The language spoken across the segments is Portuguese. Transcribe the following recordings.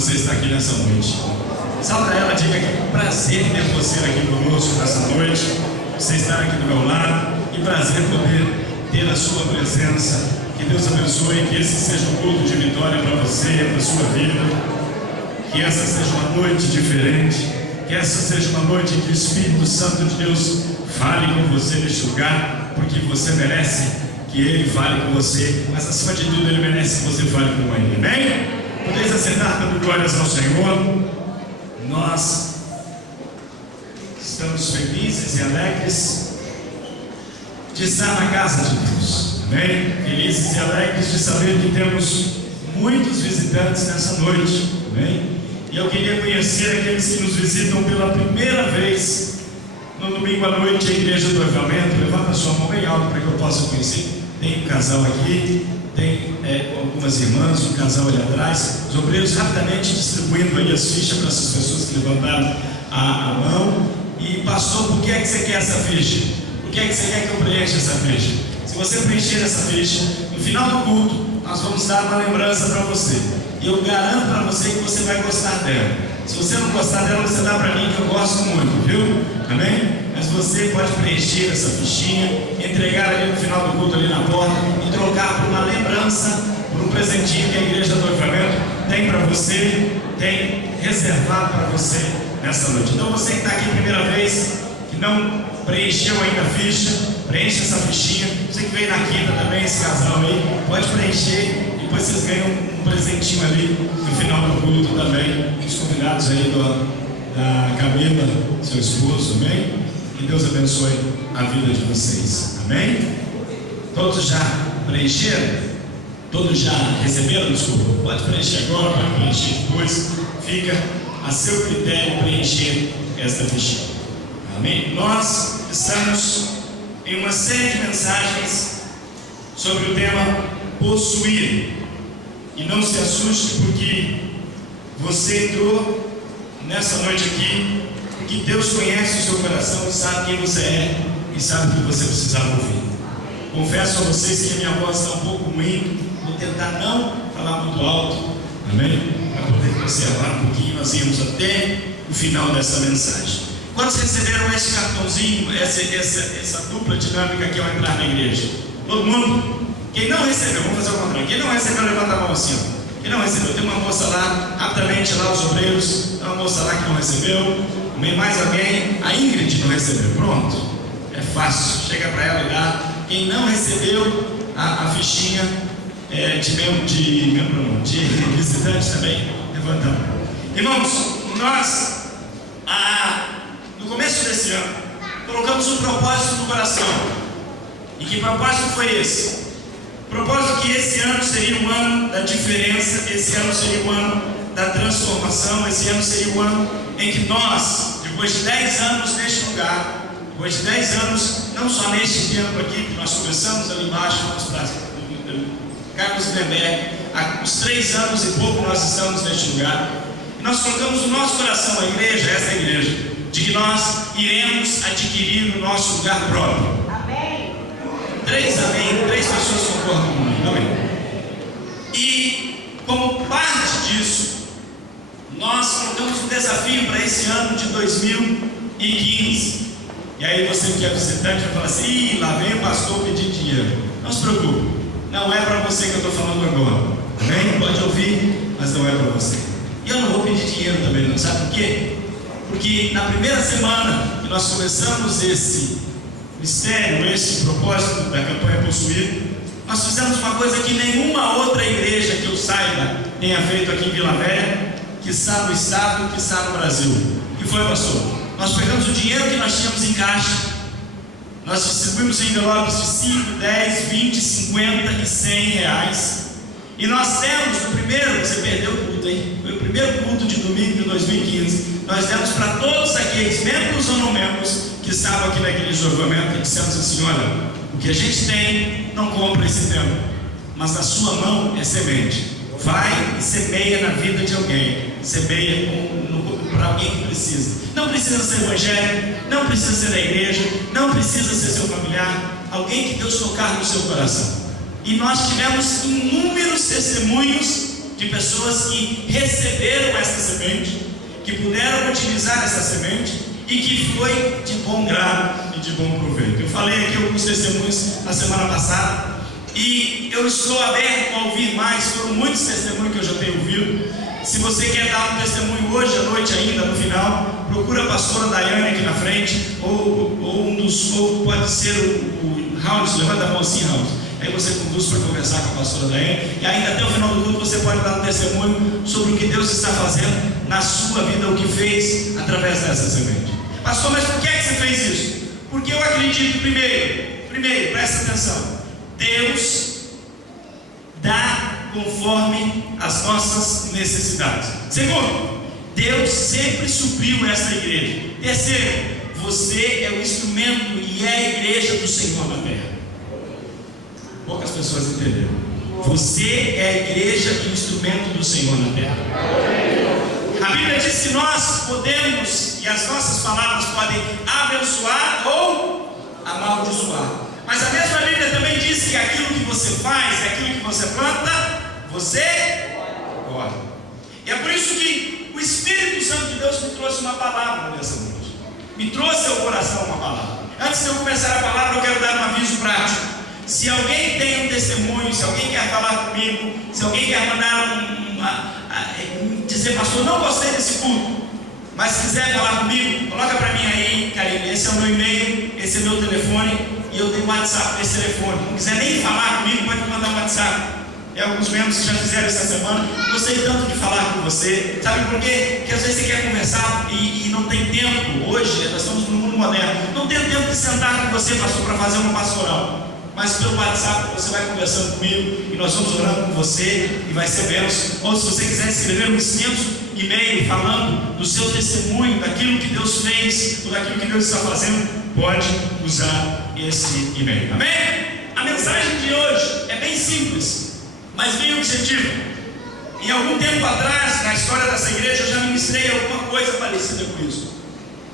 você está aqui nessa noite. Salta ela, diga que prazer ter você aqui conosco nessa noite, você estar aqui do meu lado, e prazer poder ter a sua presença. Que Deus abençoe, que esse seja um culto de vitória para você, para a sua vida. Que essa seja uma noite diferente, que essa seja uma noite em que o Espírito Santo de Deus fale com você neste lugar, porque você merece que Ele fale com você, mas acima de tudo Ele merece que você fale com Ele, amém? Podeis acertar dando glórias ao Senhor. Nós estamos felizes e alegres de estar na casa de Deus, amém? Felizes e alegres de saber que temos muitos visitantes nessa noite, amém? E eu queria conhecer aqueles que nos visitam pela primeira vez no domingo à noite, a Igreja do Avivamento. Levanta a sua mão bem alto para que eu possa conhecer. Tem um casal aqui, tem algumas irmãs, um casal ali atrás. Os obreiros rapidamente distribuindo aí as fichas para essas pessoas que levantaram a mão. E pastor, por que é que você quer essa ficha? Por que é que você quer que eu preencha essa ficha? Se você preencher essa ficha, no final do culto, nós vamos dar uma lembrança para você. E eu garanto para você que você vai gostar dela. Se você não gostar dela, você dá para mim, que eu gosto muito, viu? Amém? Mas você pode preencher essa fichinha, entregar ali no final do culto, ali na porta, e trocar por uma lembrança, por um presentinho que a Igreja do Avivamento tem para você, tem reservado para você nessa noite. Então você que está aqui a primeira vez, que não preencheu ainda a ficha, preencha essa fichinha. Você que veio na quinta também, esse casal aí, pode preencher. Depois vocês ganham um presentinho ali no final do culto também. Os convidados aí da Camila, seu esposo, amém? Que Deus abençoe a vida de vocês, amém? Todos já preencheram? Todos já receberam? Desculpa, pode preencher agora, pode preencher depois. Fica a seu critério preencher esta fichinha, amém? Nós estamos em uma série de mensagens sobre o tema possuir. E não se assuste, porque você entrou nessa noite aqui, porque Deus conhece o seu coração e sabe quem você é e sabe o que você precisava ouvir. Confesso a vocês que a minha voz está um pouco ruim, vou tentar não falar muito alto, amém? Para poder conservar um pouquinho, nós íamos até o final dessa mensagem. Quantos receberam esse cartãozinho, essa dupla dinâmica que ao entrar na igreja? Todo mundo? Quem não recebeu, vamos fazer o contrário. Quem não recebeu, levanta a mão assim, ó. Quem não recebeu, tem uma moça lá, rapidamente lá, os obreiros, tem uma moça lá que não recebeu. Mais alguém? A Ingrid não recebeu, pronto. É fácil, chega para ela e dá. Quem não recebeu a fichinha de visitante também, levanta a mão. Irmãos, nós, no começo desse ano, colocamos um propósito no coração. E que propósito foi esse? O propósito que esse ano seria o ano da diferença, esse ano seria o ano da transformação, esse ano seria o ano em que nós, depois de 10 anos neste lugar, depois de 10 anos, não só neste tempo aqui, que nós começamos ali embaixo, fomos para Carlos Lemberg, há uns 3 anos e pouco nós estamos neste lugar, e nós colocamos no nosso coração, a igreja, essa igreja, de que nós iremos adquirir o nosso lugar próprio. 3 amém, 3 pessoas concordam comigo, amém. E como parte disso, nós colocamos um desafio para esse ano de 2015. E aí você que é visitante vai falar assim: lá vem o pastor pedir dinheiro. Não se preocupe, não é para você que eu estou falando agora, amém? Pode ouvir, mas não é para você. E eu não vou pedir dinheiro também, não. Sabe por quê? Porque na primeira semana que nós começamos esse mistério, esse propósito da campanha Possuir, nós fizemos uma coisa que nenhuma outra igreja que eu saiba tenha feito aqui em Vila Velha, que está no estado, que está no Brasil. O que foi, pastor? Nós pegamos o dinheiro que nós tínhamos em caixa, nós distribuímos em envelopes de 5, 10, 20, 50 e 100 reais, e nós demos no primeiro, você perdeu o culto, hein? Foi o primeiro culto de domingo de 2015, nós demos para todos aqueles membros ou não membros que estavam aqui na igreja do Avivamento, e dissemos assim: olha, o que a gente tem não compra esse tempo, mas na sua mão é semente. Vai e semeia na vida de alguém, semeia para alguém que precisa. Não precisa ser evangélico, não precisa ser da igreja, não precisa ser seu familiar, alguém que Deus tocar no seu coração. E nós tivemos inúmeros testemunhos de pessoas que receberam essa semente, que puderam utilizar essa semente e que foi de bom grado e de bom proveito. Eu falei aqui alguns testemunhos na semana passada e eu estou aberto a ouvir mais. Foram muitos testemunhos que eu já tenho ouvido. Se você quer dar um testemunho hoje à noite ainda, no final, procura a pastora Daiane aqui na frente, ou pode ser o Raul, levanta a mão assim, Raul. Aí você conduz para conversar com a pastora Daiane, e ainda até o final do culto você pode dar um testemunho sobre o que Deus está fazendo na sua vida, o que fez através dessa semente. Pastor, mas por que você fez isso? Porque eu acredito, primeiro, presta atenção, Deus dá conforme as nossas necessidades. Segundo, Deus sempre supriu esta igreja. Terceiro, você é o instrumento e é a igreja do Senhor na terra. Poucas pessoas entenderam. Você é a igreja e o instrumento do Senhor na terra. A Bíblia diz que nós podemos, e as nossas palavras podem abençoar ou amaldiçoar. Mas a mesma Bíblia também diz que aquilo que você faz, aquilo que você planta, você colhe. E é por isso que o Espírito Santo de Deus me trouxe uma palavra nessa noite. Me trouxe ao coração uma palavra. Antes de eu começar a palavra, eu quero dar um aviso prático. Se alguém tem um testemunho, se alguém quer falar comigo, se alguém quer mandar dizer, pastor, não gostei desse culto, mas se quiser falar comigo, coloca para mim aí, Karine, esse é o meu e-mail, esse é o meu telefone, e eu tenho um WhatsApp desse telefone. Não quiser nem falar comigo, pode me mandar um WhatsApp. Alguns membros que já fizeram essa semana. Gostei tanto de falar com você. Sabe por quê? Porque às vezes você quer conversar e não tem tempo. Hoje, nós estamos no mundo moderno, não tem tempo de sentar com você, pastor, para fazer uma pastoral. Mas pelo WhatsApp você vai conversando comigo e nós vamos orando com você e vai ser bênção. Ou se você quiser escrever um extenso e-mail falando do seu testemunho, daquilo que Deus fez, ou daquilo que Deus está fazendo, pode usar esse e-mail. Amém? A mensagem de hoje é bem simples, mas bem objetiva. Em algum tempo atrás, na história dessa igreja, eu já ministrei alguma coisa parecida com isso.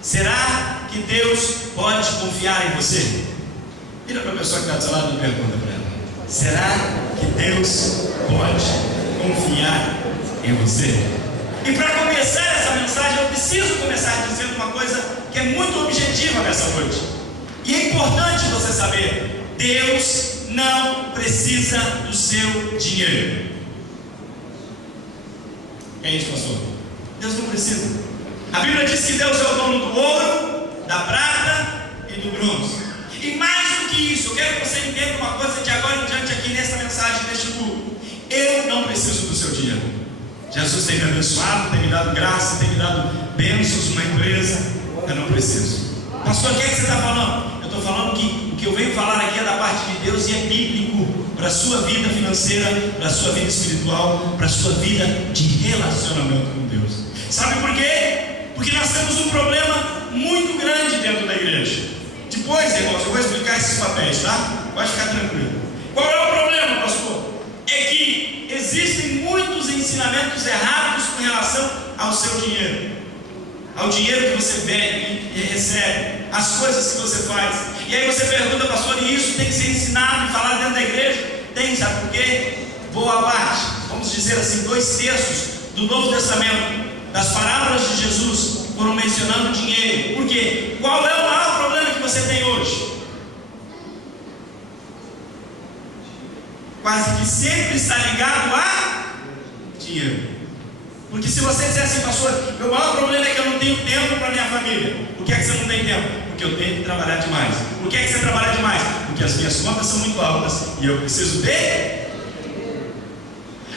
Será que Deus pode confiar em você? Vira para a pessoa que está do seu lado e pergunta para ela: será que Deus pode confiar em você? E para começar essa mensagem, eu preciso começar dizendo uma coisa que é muito objetiva nessa noite. E é importante você saber: Deus não precisa do seu dinheiro. É isso, pastor? Deus não precisa. A Bíblia diz que Deus é o dono do ouro, da prata e do bronze. E mais do que isso, eu quero que você entenda uma coisa de agora em diante aqui nessa mensagem, neste culto. Eu não preciso do seu dinheiro. Jesus tem me abençoado, tem me dado graça, tem me dado bênçãos, uma empresa. Eu não preciso. Pastor, o que é que você está falando? Eu estou falando que o que eu venho falar aqui é da parte de Deus e é bíblico para a sua vida financeira, para a sua vida espiritual, para a sua vida de relacionamento com Deus. Sabe por quê? Porque nós temos um problema muito grande dentro da igreja. Depois, irmãos, eu vou explicar esses papéis, tá? Pode ficar tranquilo. Qual é o problema, pastor? É que existem muitos ensinamentos errados com relação ao seu dinheiro, ao dinheiro que você recebe, às coisas que você faz. E aí você pergunta, pastor, e isso tem que ser ensinado e falado dentro da igreja? Tem, sabe por quê? Boa parte, vamos dizer assim, 2/3 do Novo Testamento, das parábolas de Jesus, foram mencionando dinheiro. Por quê? Qual é o maior problema que você tem hoje? Quase que sempre está ligado a dinheiro. Porque se você disser assim, pastor, meu maior problema é que eu não tenho tempo para minha família. Por que é que você não tem tempo? Porque eu tenho que trabalhar demais. Por que é que você trabalha demais? Porque as minhas contas são muito altas e eu preciso de...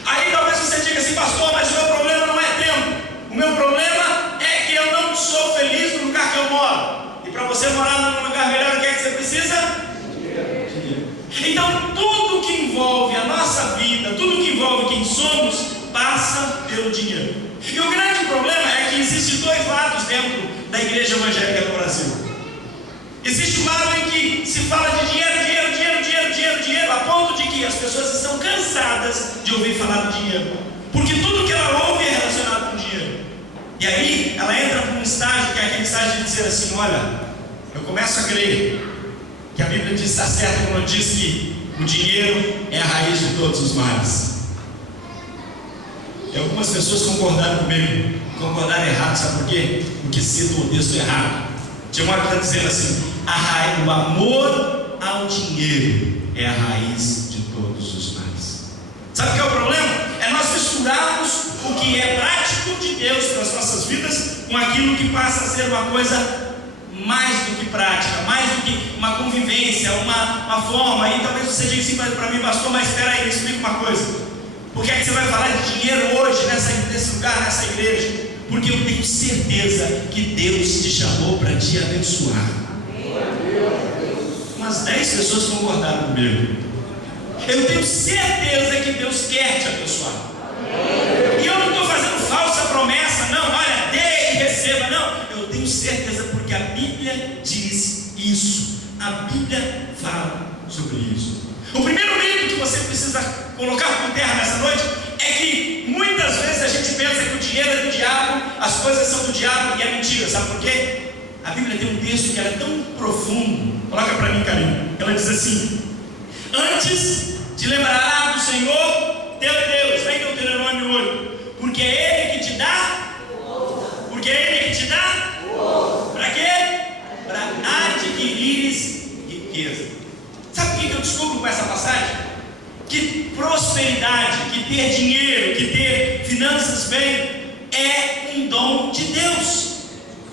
Aí talvez você diga assim, pastor, mas o meu problema não é tempo. O meu problema é que eu não sou feliz no lugar que eu moro. E para você morar num lugar melhor, o que é que você precisa? Dinheiro. Então tudo que envolve a nossa vida, tudo que envolve quem somos, passa pelo dinheiro. E o grande problema é que existem dois lados dentro da igreja evangélica no Brasil. Existe um lado em que se fala de dinheiro, a ponto de que as pessoas estão cansadas de ouvir falar do dinheiro, porque tudo que ela ouve é relacionado com dinheiro. E aí ela entra para um estágio que é aquele estágio de dizer assim: olha, eu começo a crer que a Bíblia diz, está certo quando diz que o dinheiro é a raiz de todos os males. E algumas pessoas concordaram comigo, concordaram errado, sabe por quê? Porque citam o texto errado. Tinha uma hora que está dizendo assim: o amor ao dinheiro é a raiz de todos os males. Sabe o que é o problema? É nós misturarmos o que é prático de Deus para as nossas vidas com aquilo que passa a ser uma coisa mais do que prática, mais do que uma convivência, uma forma. E talvez você diga assim para mim: pastor, mas espera aí, me explica uma coisa. Por que é que você vai falar de dinheiro hoje nesse lugar, nessa igreja? Porque eu tenho certeza que Deus te chamou para te abençoar. Umas 10 pessoas concordaram comigo. Eu tenho certeza que Deus quer te abençoar. E eu não estou fazendo falsa promessa, não. Olha, dê e receba, não. Eu tenho certeza porque a Bíblia diz isso. A Bíblia fala sobre isso. O primeiro mito que você precisa colocar por terra nessa noite é que muitas vezes a gente pensa que o dinheiro é do diabo, as coisas são do diabo, e é mentira. Sabe por quê? A Bíblia tem um texto que é tão profundo. Coloca para mim, carinho. Ela diz assim: antes te lembrará do Senhor teu Deus. Vem Deuteronômio 8. Porque é Ele que te dá. Porque é Ele que te dá. Para quê? Para adquirires riqueza. Sabe o que eu descubro com essa passagem? Que prosperidade, que ter dinheiro, que ter finanças bem, é um dom de Deus.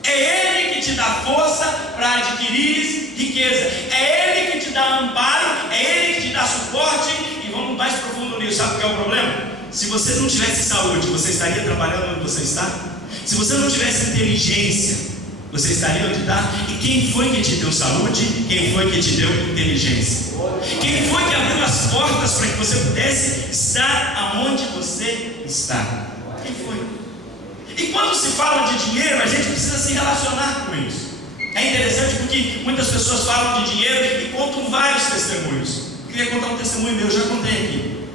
É Ele que te dá força para adquirir riqueza. É Ele que te dá amparo, é Ele que te dá suporte. E vamos mais profundo nisso. Sabe o que é o problema? Se você não tivesse saúde, você estaria trabalhando onde você está? Se você não tivesse inteligência, você estaria onde está? E quem foi que te deu saúde? Quem foi que te deu inteligência? Quem foi que abriu as portas para que você pudesse estar aonde você está? Quem foi? E quando se fala de dinheiro, a gente precisa se relacionar com isso. É interessante porque muitas pessoas falam de dinheiro e contam vários testemunhos. Eu queria contar um testemunho meu, já contei aqui.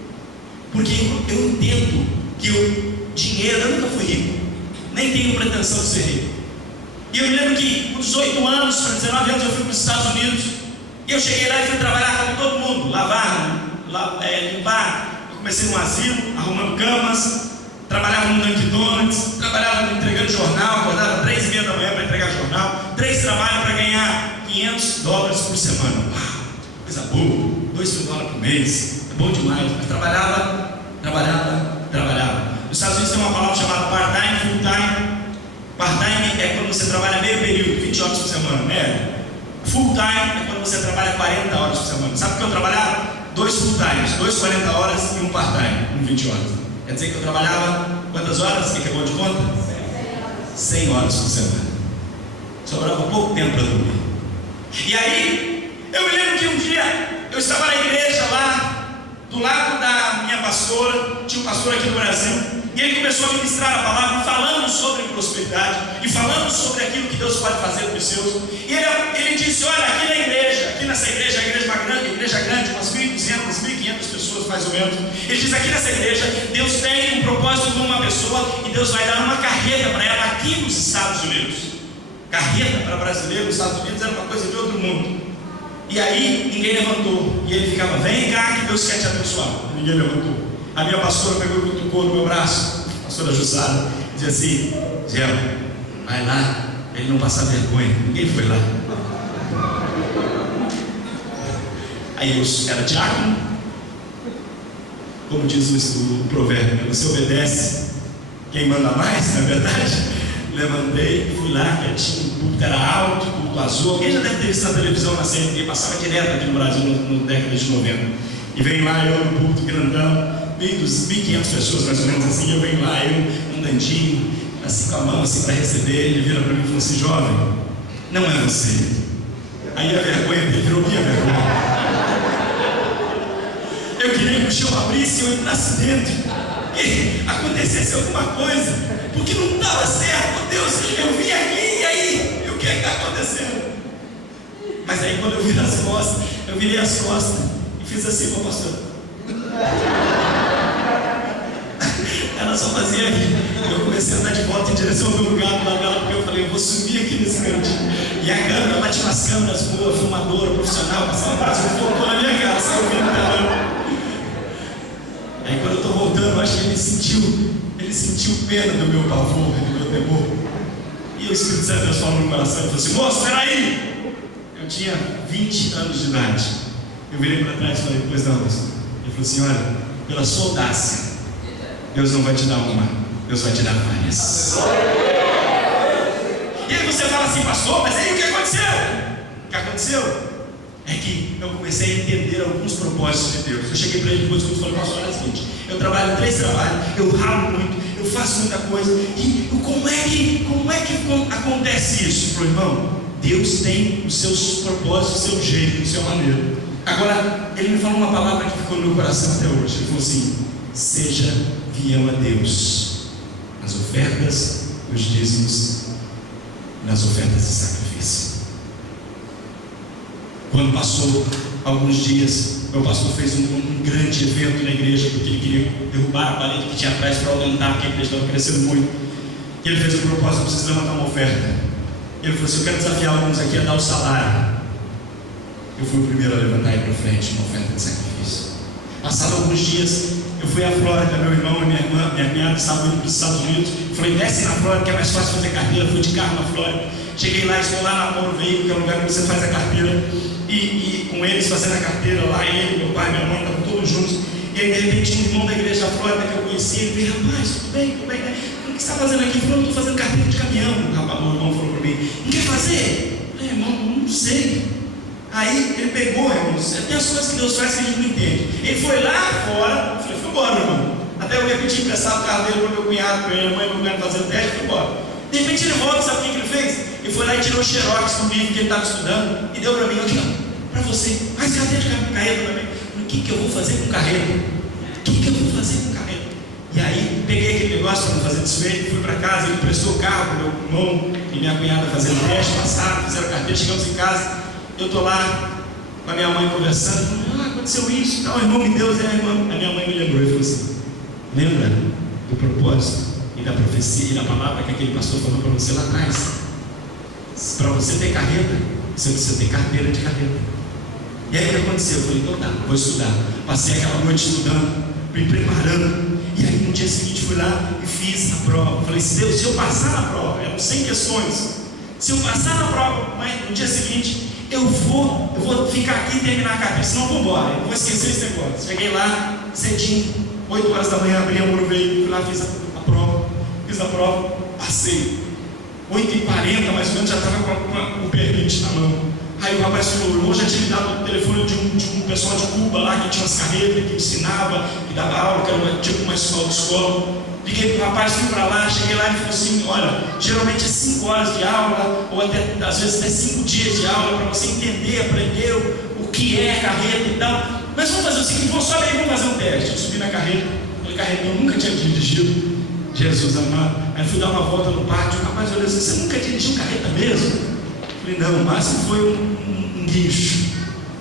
Porque eu entendo que o dinheiro, eu nunca fui rico, nem tenho pretensão de ser rico. E eu me lembro que com 18 anos, para 19 anos, eu fui para os Estados Unidos. E eu cheguei lá e fui trabalhar como todo mundo, lavar, limpar. Eu comecei num asilo, arrumando camas, trabalhava no Dunkin' Donuts, trabalhava entregando jornal, acordava 3h30 da manhã para entregar jornal, 3 trabalhos para ganhar $500 por semana. Uau, coisa boa, $2.000 por mês, é bom demais. Mas trabalhava. Nos Estados Unidos tem uma palavra chamada part-time, full-time. Part-time é quando você trabalha meio período, 20 horas por semana, né? Full-time é quando você trabalha 40 horas por semana. Sabe o que eu trabalhava? 2 full-times, 2 40 horas e um part-time, 20 horas. Quer dizer que eu trabalhava quantas horas? Quem acabou de conta? 100 horas por semana. Sobrava pouco tempo para dormir. E aí, eu me lembro que um dia eu estava na igreja lá, do lado da minha pastora, tinha um pastor aqui no Brasil. E ele começou a ministrar a palavra, falando sobre prosperidade e falando sobre aquilo que Deus pode fazer para os seus. E ele disse: olha, aqui na igreja, aqui nessa igreja, a igreja grande, umas 1.200, 1.500 pessoas mais ou menos. Ele diz: aqui nessa igreja, Deus tem um propósito com uma pessoa e Deus vai dar uma carreira para ela aqui nos Estados Unidos. Carreira para brasileiro nos Estados Unidos era uma coisa de outro mundo. E aí ninguém levantou. E ele ficava: vem cá que Deus quer te abençoar. E ninguém levantou. A minha pastora pegou e cutucou no meu braço, a pastora Jussara, dizia assim: Gel, vai lá, ele não passar vergonha. Ninguém foi lá. Aí eu era diácono, como diz o provérbio, você obedece quem manda mais, não é verdade? Levantei, fui lá, quietinho, o púlpito era alto, o púlpito azul. Alguém já deve ter visto na televisão na CNT, passava direto aqui no Brasil no década de 90. E vem lá eu no púlpito grandão, 1.500 pessoas mais ou menos assim. Eu venho lá, eu, um dandinho, assim com a mão assim para receber. Ele vira para mim e falou assim: jovem, não é você. Aí a vergonha dele virou minha vergonha. Eu queria que o chão abrisse e eu entrasse dentro e acontecesse alguma coisa, porque não estava certo. Deus, eu vim aqui e aí, o que é que está acontecendo? Mas aí quando eu virei as costas e fiz assim com a pastora. Ela só fazia aqui. Eu comecei a andar de volta em direção ao meu lugar do lado dela, porque eu falei: eu vou subir aqui nesse cantinho. E a câmera, ela tinha umas câmeras boas, filmadora, profissional, passava o braço e focou na minha cara, saiu vindo dela. Aí quando eu estou voltando, eu acho que ele sentiu pena do meu pavor, do meu temor. E o Espírito Santo Deus falou no meu coração e falou assim: moço, peraí! Eu tinha 20 anos de idade. Eu virei para trás e falei: pois não, Deus. Ele falou assim: olha, pela sua audácia, Deus não vai te dar uma, Deus vai te dar várias. E aí você fala assim: pastor, mas aí o que aconteceu? O que aconteceu é que eu comecei a entender alguns propósitos de Deus. Eu cheguei para ele depois que eu falei: pastor, olha o seguinte, eu trabalho em 3 trabalhos, eu ralo muito, eu faço muita coisa, e como é que acontece isso? Ele falou: irmão, Deus tem os seus propósitos, o seu jeito, a sua maneira. Agora, ele me falou uma palavra que ficou no meu coração até hoje. Ele falou assim: seja fiel a Deus nas ofertas, nos dízimos, nas ofertas de sacrifício. Quando passou alguns dias, meu pastor fez um grande evento na igreja, porque ele queria derrubar a parede que tinha atrás para aumentar, porque a igreja estava crescendo muito. E ele fez o propósito: precisa levantar uma oferta. Ele falou assim: eu quero desafiar alguns aqui a dar o salário. Eu fui o primeiro a levantar e ir para frente uma oferta de sacrifício. Passados alguns dias, eu fui à Flórida, meu irmão e minha irmã, minha cunhada estavam indo para os Estados Unidos. Eu falei: desce na Flórida, que é mais fácil fazer carteira. Fui de carro na Flórida. Cheguei lá, estou lá na Moro Veículo, que é o lugar onde você faz a carteira. E com eles fazendo a carteira lá, ele, meu pai, minha mãe, estavam todos juntos. E aí, de repente, um irmão da igreja da Flórida que eu conhecia, ele veio: rapaz, tudo bem, tudo bem, né? O que você está fazendo aqui? Ele falou: eu estou fazendo carteira de caminhão. O meu irmão falou para mim: não quer fazer? Eu falei: irmão, não sei. Aí ele pegou, irmãos, tem as coisas que Deus faz que a gente não entende. Ele foi lá fora, eu falei: foi embora, irmão. Até eu ia pedir emprestar o carro dele para o meu cunhado, para minha mãe, meu cunhado fazer o teste, foi embora. De repente ele volta, sabe o que ele fez? Ele foi lá e tirou o xerox do livro que ele estava estudando e deu para mim: aqui, ó, para você, faz carteira de carreta para mim. O que eu vou fazer com carreta? O que eu vou fazer com carreta? E aí peguei aquele negócio para não fazer desfeito, fui para casa, ele prestou o carro para o meu irmão e minha cunhada fazendo o teste, passaram, fizeram carteira, chegamos em casa. Eu estou lá com a minha mãe conversando: aconteceu isso, tal, irmão me deu, a minha mãe me lembrou e falou assim: lembra do propósito e da profecia e da palavra que aquele pastor falou para você lá atrás? Para você ter carreta, você precisa ter carteira de carreta. E aí o que aconteceu? Eu falei: então tá, vou estudar. Passei aquela noite estudando, me preparando, e aí no dia seguinte fui lá e fiz a prova. Falei: se eu passar na prova, eram 100 questões, se eu passar na prova, mas no dia seguinte eu vou ficar aqui e terminar a carteira, senão eu vou embora, eu vou esquecer esse negócio. Cheguei lá cedinho, 8 horas da manhã, abri a Moro Veículo, fui lá, fiz a prova, passei. 8h40 mais ou menos, já estava com o permite na mão. Aí o rapaz falou: o irmão já tinha me dado o telefone de um pessoal de Cuba lá, que tinha umas carretas, que ensinava, que dava aula, que era tipo uma escola. Liguei para o rapaz, fui para lá, cheguei lá e ele falou assim: olha, geralmente é 5 horas de aula, ou até, às vezes até 5 dias de aula, para você entender, aprender o que é carreta e tal. Mas vamos fazer o seguinte: vamos sobe aí, vamos fazer um teste. Eu subi na carreta, falei: carreta, eu nunca tinha dirigido, Jesus amado. Aí fui dar uma volta no pátio, o rapaz olhou assim: você nunca dirigiu carreta mesmo? Eu falei: não, o máximo foi um guincho,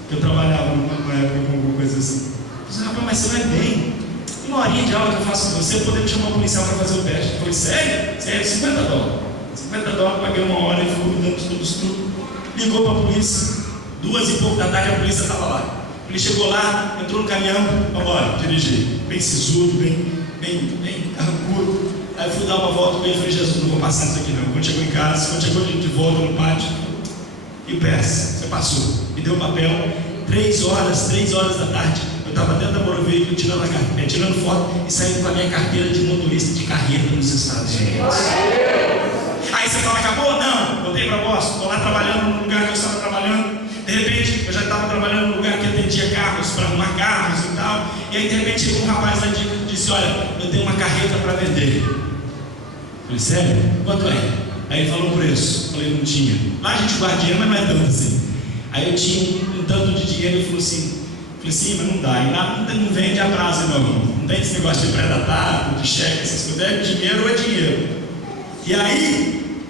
que eu trabalhava numa época com alguma coisa assim. Eu falei: rapaz, mas você vai bem. Uma horinha de aula que eu faço com você, eu poderia chamar um policial para fazer o teste. Eu falei: sério? Sério, $50. $50, paguei uma hora e fui dando tudo. Ligou para a polícia, 2 e pouco da tarde a polícia estava lá. Ele chegou lá, entrou no caminhão, vamos embora, dirigir. Bem sisudo, bem arrancudo. Aí eu fui dar uma volta com ele e falei: Jesus, não vou passar isso aqui não. Quando chegou em casa, quando chegou de volta no pátio, e peça, você passou. Me deu o papel, 3 horas da tarde. Eu estava dentro da Moro Veículo tirando foto e saindo com a minha carteira de motorista de carreta nos Estados Unidos. Aí você fala: acabou? Não, voltei para Boston, estou lá trabalhando no lugar que eu estava trabalhando. De repente, eu já estava trabalhando no lugar que atendia carros, para arrumar carros e tal. E aí, de repente, chegou um rapaz lá e disse: olha, eu tenho uma carreta para vender. Eu falei: sério? Quanto é? Aí ele falou o preço. Eu falei: não tinha. Lá a gente guarda dinheiro, mas não é tanto assim. Aí eu tinha um tanto de dinheiro e falou assim: falei: sim, mas não dá. E lá não vende a prazo, não tem esse negócio de pré-datado, de cheque, essas coisas. É dinheiro ou é dinheiro. E aí,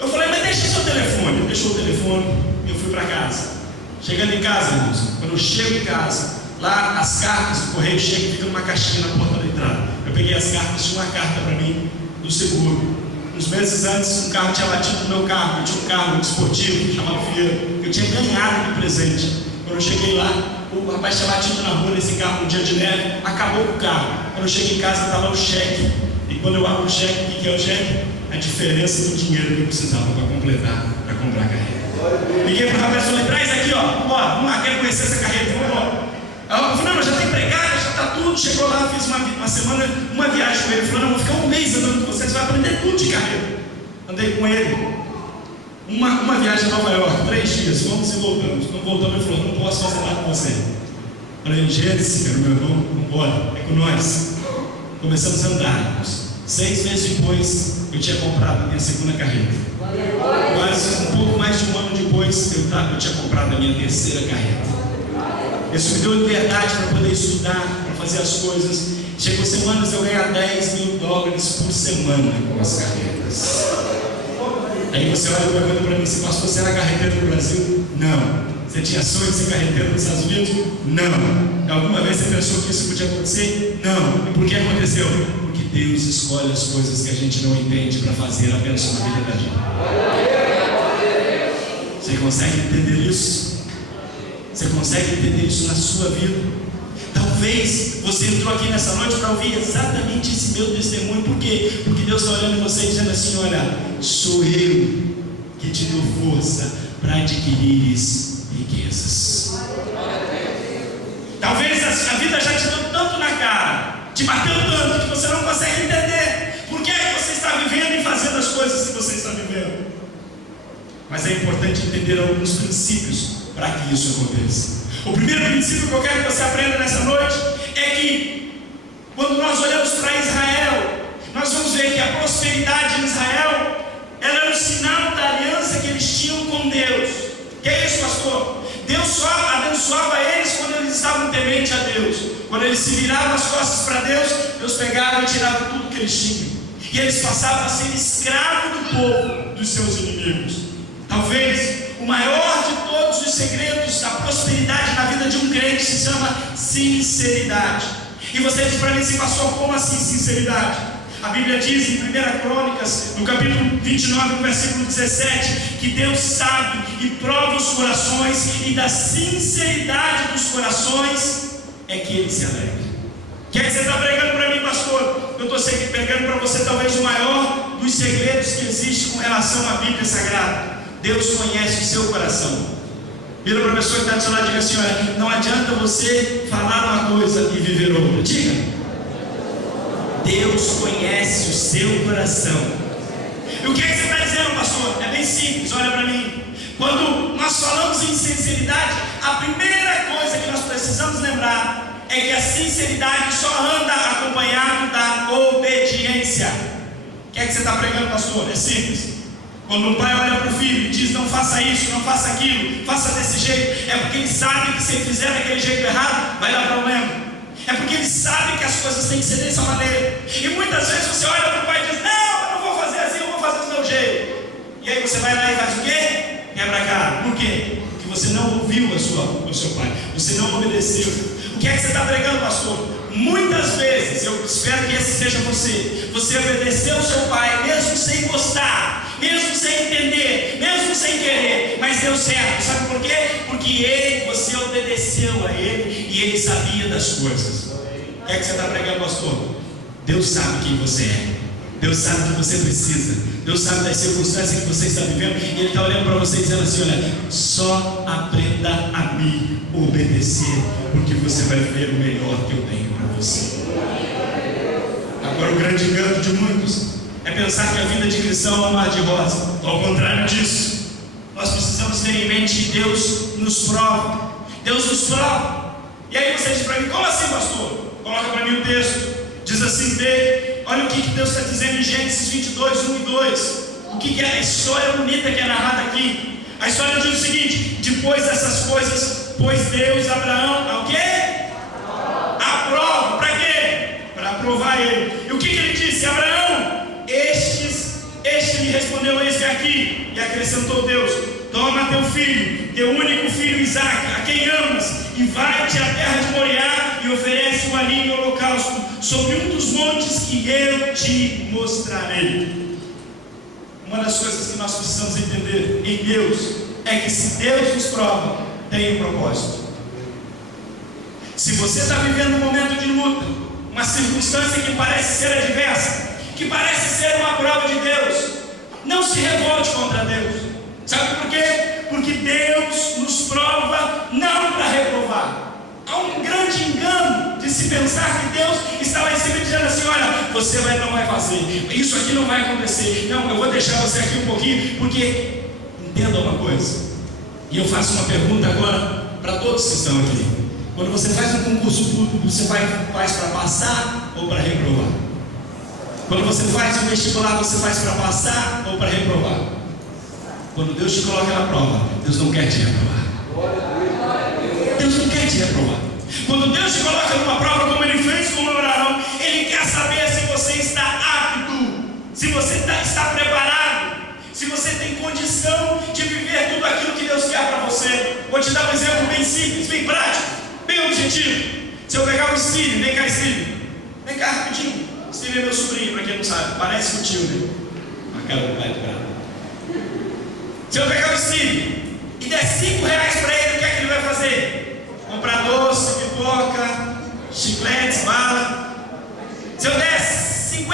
eu falei: mas deixa o seu telefone. Ele deixou o telefone e eu fui para casa. Chegando em casa, irmãos, quando eu chego em casa, lá as cartas do correio chegam e ficam numa caixinha na porta da entrada. Eu peguei as cartas, tinha uma carta para mim do seguro. Uns meses antes, um carro tinha batido no meu carro. Eu tinha um carro esportivo chamado Fiat, que eu tinha ganhado de presente. Quando eu cheguei lá, o rapaz tinha batido na rua nesse carro um dia de neve, acabou com o carro. Quando eu chego em casa, está lá o cheque. E quando eu abro o cheque, o que é o cheque? A diferença do dinheiro que eu precisava para completar, para comprar a carreta. Liguei para o rapaz e falei: traz aqui, vamos lá, quero conhecer essa carreta, vamos embora. Ela falou: não, mas já tem empregada, já está tudo. Chegou lá, fiz uma semana, uma viagem com ele. Ele falou: não, vou ficar um mês andando com você vai aprender tudo de carreta. Andei com ele. Uma viagem a Nova York, 3 dias, fomos e voltamos. Quando voltamos, ele falou: não posso fazer nada com você. Eu falei: Jéssica, meu irmão, vamos embora, é com nós. Começamos a andar. 6 meses depois, eu tinha comprado a minha segunda carreta. Quase um pouco mais de um ano depois, eu tinha comprado a minha terceira carreta. Isso me deu liberdade para poder estudar, para fazer as coisas. Chegou semanas eu ganhar $10.000 por semana com as carretas. Aí você olha e pergunta para mim: se pastor, você era carreteiro no Brasil? Não. Você tinha sonho de ser carreteiro nos Estados Unidos? Não. Alguma vez você pensou que isso podia acontecer? Não. E por que aconteceu? Porque Deus escolhe as coisas que a gente não entende para fazer a bênção na vida da gente. Você consegue entender isso? Você consegue entender isso na sua vida? Talvez você entrou aqui nessa noite para ouvir exatamente esse meu testemunho. Por quê? Porque Deus está olhando em você e dizendo assim: olha, sou eu que te dou força para adquirires riquezas. Talvez a vida já te deu tanto na cara, te bateu tanto que você não consegue entender por que você está vivendo e fazendo as coisas que você está vivendo. Mas é importante entender alguns princípios para que isso aconteça. O primeiro princípio que eu quero que você aprenda nessa noite é que quando nós olhamos para Israel, nós vamos ver que a prosperidade em Israel era um sinal da aliança que eles tinham com Deus. Que é isso, pastor? Deus só abençoava eles quando eles estavam tementes a Deus. Quando eles se viravam as costas para Deus, Deus pegava e tirava tudo que eles tinham. E eles passavam a ser escravos do povo, dos seus inimigos. Talvez o maior de todos os segredos da prosperidade na vida de um crente se chama sinceridade. E você diz para mim: se pastor, como assim sinceridade? A Bíblia diz em 1 Crônicas, no capítulo 29, no versículo 17, que Deus sabe e prova os corações, e da sinceridade dos corações é que Ele se alegra. O que é que você está pregando para mim, pastor? Eu estou pregando para você talvez o maior dos segredos que existe com relação à Bíblia Sagrada. Deus conhece o seu coração. Vira para a pessoa que está do seu lado e diga assim: olha, não adianta você falar uma coisa e viver outra. Diga: Deus conhece o seu coração. E o que é que você está dizendo, pastor? É bem simples, olha para mim. Quando nós falamos em sinceridade, a primeira coisa que nós precisamos lembrar é que a sinceridade só anda acompanhado da obediência. O que é que você está pregando, pastor? É simples. Quando um pai olha para o filho e diz: não faça isso, não faça aquilo, faça desse jeito, é porque ele sabe que se ele fizer daquele jeito errado, vai dar problema. É porque ele sabe que as coisas têm que ser dessa maneira. E muitas vezes você olha para o pai e diz: não, eu não vou fazer assim, eu vou fazer do meu jeito. E aí você vai lá e faz o quê? Quebra a cara. Por quê? Porque você não ouviu o seu pai, você não obedeceu. O que é que você está pregando, pastor? Muitas vezes, eu espero que esse seja você obedeceu ao seu pai, mesmo sem gostar, mesmo sem entender, mesmo sem querer, mas deu certo. Sabe por quê? Porque você obedeceu a ele e ele sabia das coisas. O que é que você está pregando, pastor? Deus sabe quem você é, Deus sabe o que você precisa, Deus sabe das circunstâncias que você está vivendo, e Ele está olhando para você dizendo assim: olha, só aprenda a me obedecer, porque você vai ver o melhor que eu tenho para você. Agora, o grande engano de muitos é pensar que a vida de cristão é um mar de rosa. Ao contrário disso, nós precisamos ter em mente que Deus nos prova. Deus nos prova. E aí você diz para mim: como assim, pastor? Coloca para mim o texto. Diz assim: olha o que Deus está dizendo em Gênesis 22, 1 e 2. O que é a história bonita que é narrada aqui? A história diz o seguinte: depois dessas coisas, pôs Deus Abraão a o quê? A prova. Para quê? Para provar ele. E o que ele disse? Abraão, este me respondeu: eis-me aqui. E acrescentou Deus: toma teu filho, teu único filho Isaque, a quem amas, e vai-te à terra de Moriá e oferece-o ali em holocausto, sobre um dos montes que eu te mostrarei. Uma das coisas que nós precisamos entender em Deus é que se Deus nos prova, tem um propósito. Se você está vivendo um momento de luta, uma circunstância que parece ser adversa, que parece ser uma prova de Deus, não se revolte contra Deus. Sabe por quê? Porque Deus nos prova não para reprovar. Há um grande engano de se pensar que Deus está lá em cima dizendo assim: olha, você não vai fazer, isso aqui não vai acontecer, não, eu vou deixar você aqui um pouquinho, porque, entenda uma coisa, e eu faço uma pergunta agora para todos que estão aqui: quando você faz um concurso público, você faz para passar ou para reprovar? Quando você faz um vestibular, você faz para passar ou para reprovar? Quando Deus te coloca na prova, Deus não quer te reprovar. Deus não quer te reprovar. Quando Deus te coloca numa prova, como Ele fez com Abraão, Ele quer saber se você está apto, se você está preparado, se você tem condição de viver tudo aquilo que Deus quer para você. Vou te dar um exemplo bem simples, bem prático, bem objetivo. Se eu pegar o Steve, vem cá, Steve, vem cá rapidinho. Steve é meu sobrinho, para quem não sabe, parece o tio, né? A cara do pai do cara. Se eu pegar o Steve e der R$5 para ele, o que é que ele vai fazer? Comprar doce, pipoca, chicletes, bala. Se eu der R$50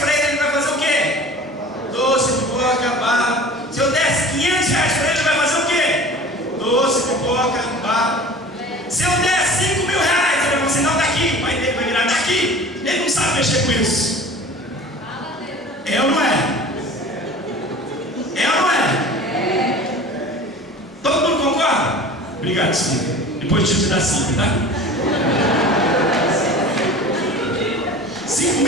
para ele, ele vai fazer o quê? Doce, pipoca, bala. Se eu der R$500 para ele, ele vai fazer o quê? Doce, pipoca, bala. Se eu der R$5.000, ele vai falar assim: não, daqui. O pai dele vai virar daqui. Ele não sabe mexer com isso. É ou não é? É ou não é? Todo mundo concorda? Obrigado, Steve. Depois deixa eu te dar 5, tá? 5.000?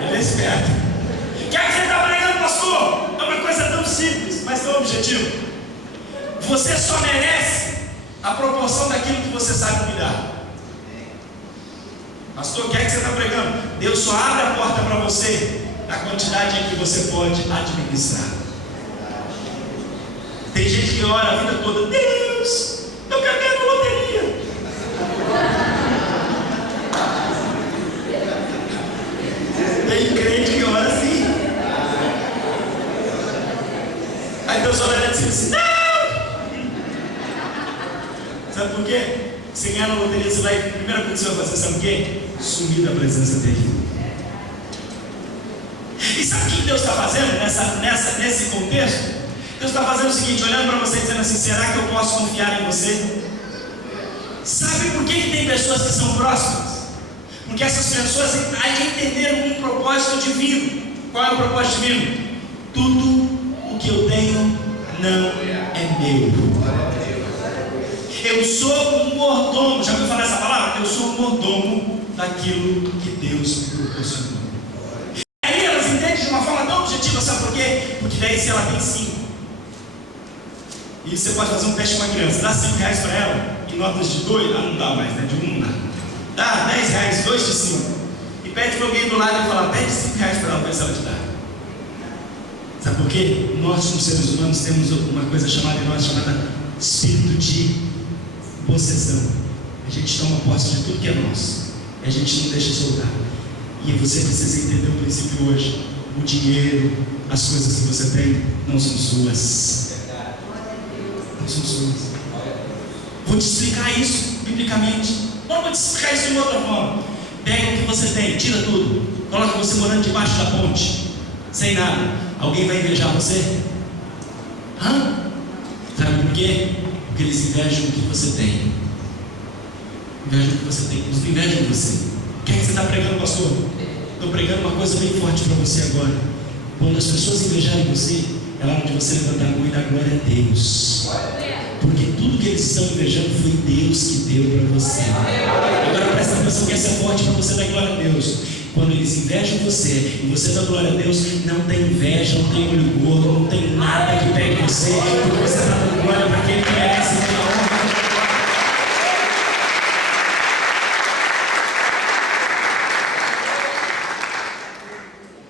Ele é esperto. O que é que você está pregando, pastor? É uma coisa tão simples, mas tão objetiva. Você só merece a proporção daquilo que você sabe cuidar. Pastor, o que é que você está pregando? Deus só abre a porta para você na quantidade em que você pode administrar. Tem gente que ora a vida toda: Deus, eu quero ganhar na loteria. Tem crente que ora assim. Aí Deus olha e diz assim: não! Sabe por quê? Você ganhar na loteria, você vai, a primeira coisa que você vai fazer, sabe o quê? Sumir da presença dele. E sabe o que Deus está fazendo nesse contexto? Deus está fazendo o seguinte, olhando para você e dizendo assim: será que eu posso confiar em você? Sabe por que tem pessoas que são próximas? Porque essas pessoas entenderam um propósito divino. Qual é o propósito divino? Tudo o que eu tenho não é meu. Eu sou um mordomo. Já ouviu falar essa palavra? Eu sou um mordomo daquilo que Deus me proporcionou. Aí elas entendem de uma forma tão objetiva, sabe por quê? Porque daí, se ela tem 5, e você pode fazer um teste com uma criança, dá R$5 para ela, em notas de 2, não dá mais, né? De 1 não dá. Dá R$10, 2 de 5. E pede para alguém do lado e fala: pede R$5 para ela, ver se ela te dá. Sabe por quê? Nós, como seres humanos, temos uma coisa chamada espírito de possessão. A gente toma posse de tudo que é nosso, a gente não deixa soltar. E você precisa entender o princípio hoje: o dinheiro, as coisas que você tem não são suas. Não são suas. Vou te explicar isso biblicamente. Não vou te explicar isso de outra forma. Pega o que você tem, tira tudo, coloca você morando debaixo da ponte, sem nada. Alguém vai invejar você? Hã? Sabe por quê? Porque eles invejam o que você tem. Invejam o que você tem. Eles invejam você. O que é que você está pregando, pastor? Estou pregando uma coisa bem forte para você agora. Quando as pessoas invejarem você, é hora de você levantar a mão e dar glória a Deus. Porque tudo que eles estão invejando foi Deus que deu para você. Agora presta atenção que essa é forte para você dar glória a Deus. Quando eles invejam você e você dá glória a Deus, não tem inveja, não tem olho gordo, não tem nada que pegue você, porque você está dando glória para quem merece a honra.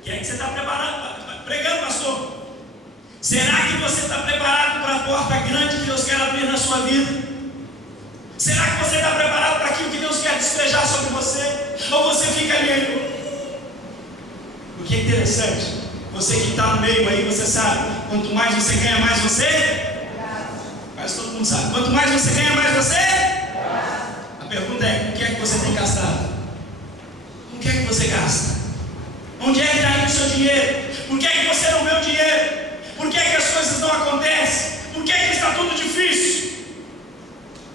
O que é que você está pregando, pastor? Será que você está preparado para a porta grande que Deus quer abrir na sua vida? Será que você está preparado para aquilo que Deus quer despejar sobre você? Ou você fica ali? O que é interessante, você que está no meio aí, você sabe, quanto mais você ganha, mais você? Mas todo mundo sabe, quanto mais você ganha, mais você? pergunta é: com que é que você tem gastado? Com que é que você gasta? Onde é que está indo o seu dinheiro? Por que é que você não vê o dinheiro? Por que é que as coisas não acontecem? Por que é que está tudo difícil?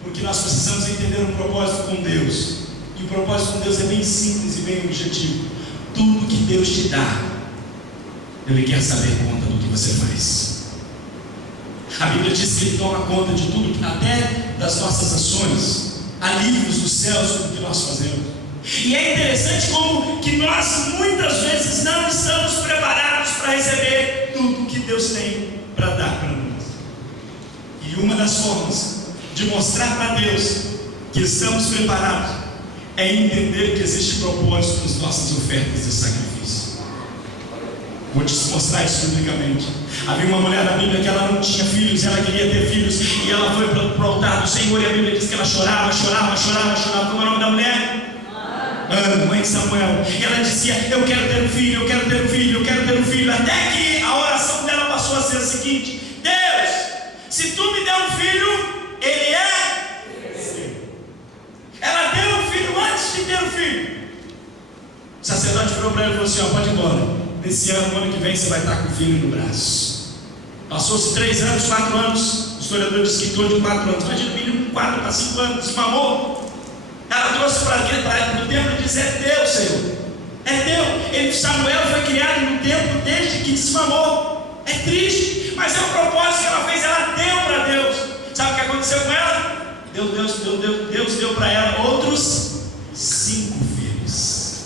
Porque nós precisamos entender um propósito com Deus. E o propósito com Deus é bem simples e bem objetivo. Tudo que Deus te dá, Ele quer saber conta do que você faz. A Bíblia diz que Ele toma conta de tudo, até das nossas ações. Há livros dos céus do que nós fazemos. E é interessante como que nós muitas vezes não estamos preparados para receber tudo que Deus tem para dar para nós. E uma das formas de mostrar para Deus que estamos preparados é entender que existe propósito nas nossas ofertas de sacrifício. Vou te mostrar isso biblicamente. Havia uma mulher na Bíblia que ela não tinha filhos, ela queria ter filhos, e ela foi para o altar do Senhor, e a Bíblia diz que ela chorava. Como é o nome da mulher? Ana, mãe de Samuel. E ela dizia: eu quero ter um filho, eu quero ter um filho, eu quero ter um filho. Até que a oração dela passou a ser a seguinte: Deus, se tu me der um filho, ele é seu. Ela deu um filho antes de ter um filho. O sacerdote virou para ela e falou assim: ó, pode ir embora. Nesse ano, ano que vem, você vai estar com o filho no braço. Passou-se 3 anos, 4 anos. O historiador diz que em torno de 4 anos. Imagina o menino com 4 para 5 anos, desmamou. Ela trouxe para o templo e disse: é teu, Senhor, é teu. Samuel foi criado no templo desde que desmamou. É triste, mas é o propósito que ela fez. Ela deu para Deus. Sabe o que aconteceu com ela? Deus deu para ela outros 5 filhos.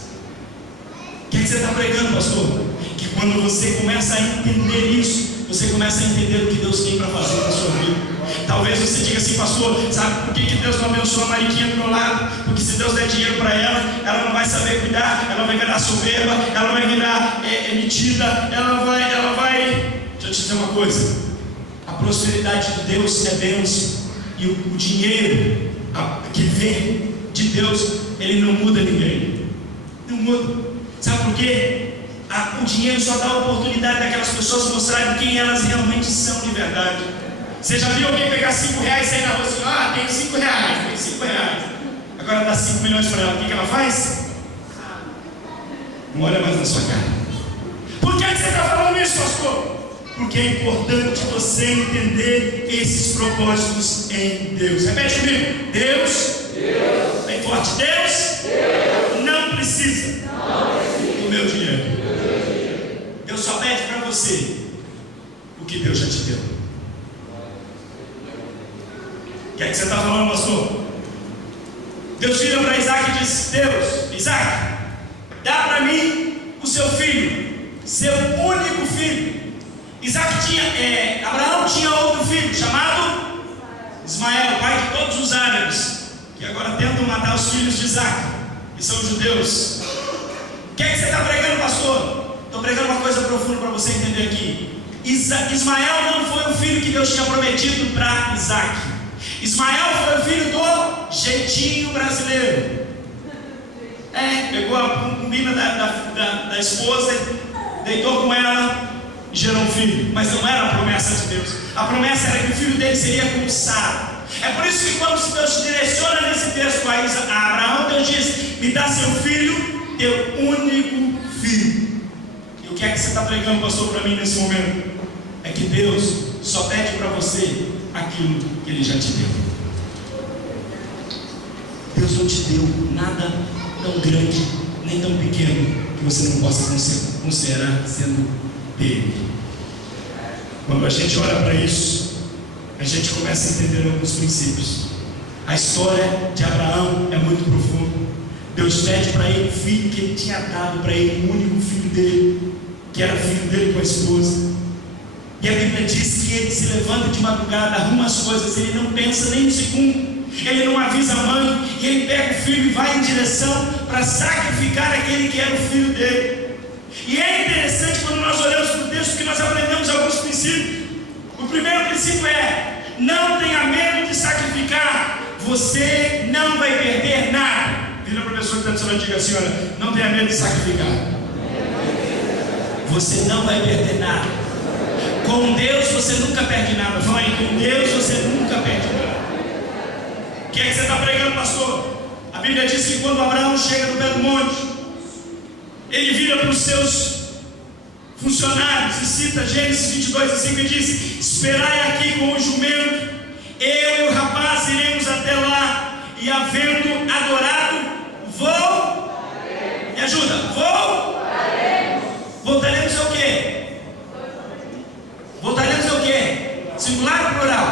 O que você está pregando, pastor? Que quando você começa a entender isso, você começa a entender o que Deus tem para fazer na sua vida. Talvez você diga assim: pastor, sabe por que Deus não abençoa a Mariquinha do meu lado? Porque se Deus der dinheiro para ela não vai saber cuidar, ela vai virar soberba, ela vai virar metida, ela vai. Deixa eu te dizer uma coisa: a prosperidade de Deus é bênção, e o dinheiro que vem de Deus, ele não muda ninguém, não muda. Sabe por quê? O dinheiro só dá a oportunidade daquelas pessoas mostrarem quem elas realmente são de verdade. Você já viu alguém pegar 5 reais e sair na rua assim: ah, tem 5 reais, tem 5 reais. Agora dá 5 milhões para ela, o que ela faz? Não olha mais na sua cara. Por que você está falando isso, pastor? Porque é importante você entender esses propósitos em Deus. Repete comigo: Deus, bem forte, Deus não precisa do meu dinheiro. Deus só pede para você o que Deus já te deu. O que é que você está falando, pastor? Deus vira para Isaac e diz: Deus, Isaac, dá para mim o seu filho, seu único filho. Abraão tinha outro filho chamado Ismael, pai de todos os árabes, que agora tentam matar os filhos de Isaac, que são judeus. O que é que você está pregando, pastor? Estou pregando uma coisa profunda para você entender aqui. Ismael não foi o filho que Deus tinha prometido para Isaac. Ismael foi o filho do jeitinho brasileiro. Pegou a concubina da esposa, deitou com ela e gerou um filho. Mas não era a promessa de Deus. A promessa era que o filho dele seria como Sara. É por isso que quando Deus te direciona nesse texto a Abraão, Deus diz: me dá seu filho, teu único filho. E o que é que você está pregando, pastor, para mim nesse momento? É que Deus só pede para você aquilo que Ele já te deu. Deus não te deu nada tão grande, nem tão pequeno, que você não possa considerar sendo dele. Quando a gente olha para isso, a gente começa a entender alguns princípios. A história de Abraão é muito profunda. Deus pede para ele o filho que Ele tinha dado para ele, o único filho dele, que era filho dele com a esposa. E a Bíblia diz que ele se levanta de madrugada, arruma as coisas, ele não pensa nem um segundo, ele não avisa a mãe, e ele pega o filho e vai em direção para sacrificar aquele que era o filho dele. E é interessante quando nós olhamos para o texto que nós aprendemos alguns princípios. O primeiro princípio é: não tenha medo de sacrificar, você não vai perder nada. Vira para a pessoa que está do seu lado e diga assim: olha, não tenha medo de sacrificar, você não vai perder nada. Com Deus você nunca perde nada. Fala aí: com Deus você nunca perde nada. O que é que você está pregando, pastor? Bíblia diz que quando Abraão chega no pé do monte, ele vira para os seus funcionários e cita Gênesis 22:5 e diz: esperai aqui com o jumento, eu e o rapaz iremos até lá, e havendo adorado, me ajuda, voltaremos ao quê? Voltaremos ao quê? Singular ou plural?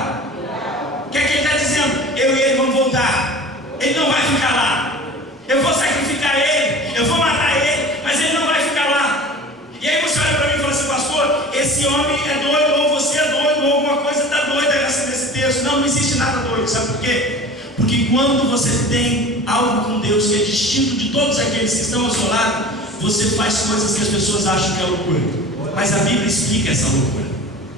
O que é que ele está dizendo? Eu e ele vamos voltar. Ele não vai ficar lá. Eu vou sacrificar ele, eu vou matar ele, mas ele não vai ficar lá. E aí você olha para mim e fala assim: pastor, esse homem é doido, ou você é doido, ou alguma coisa está doida nesse texto. Não existe nada doido, sabe por quê? Porque quando você tem algo com Deus que é distinto de todos aqueles que estão ao seu lado, você faz coisas que as pessoas acham que é loucura, mas a Bíblia explica essa loucura.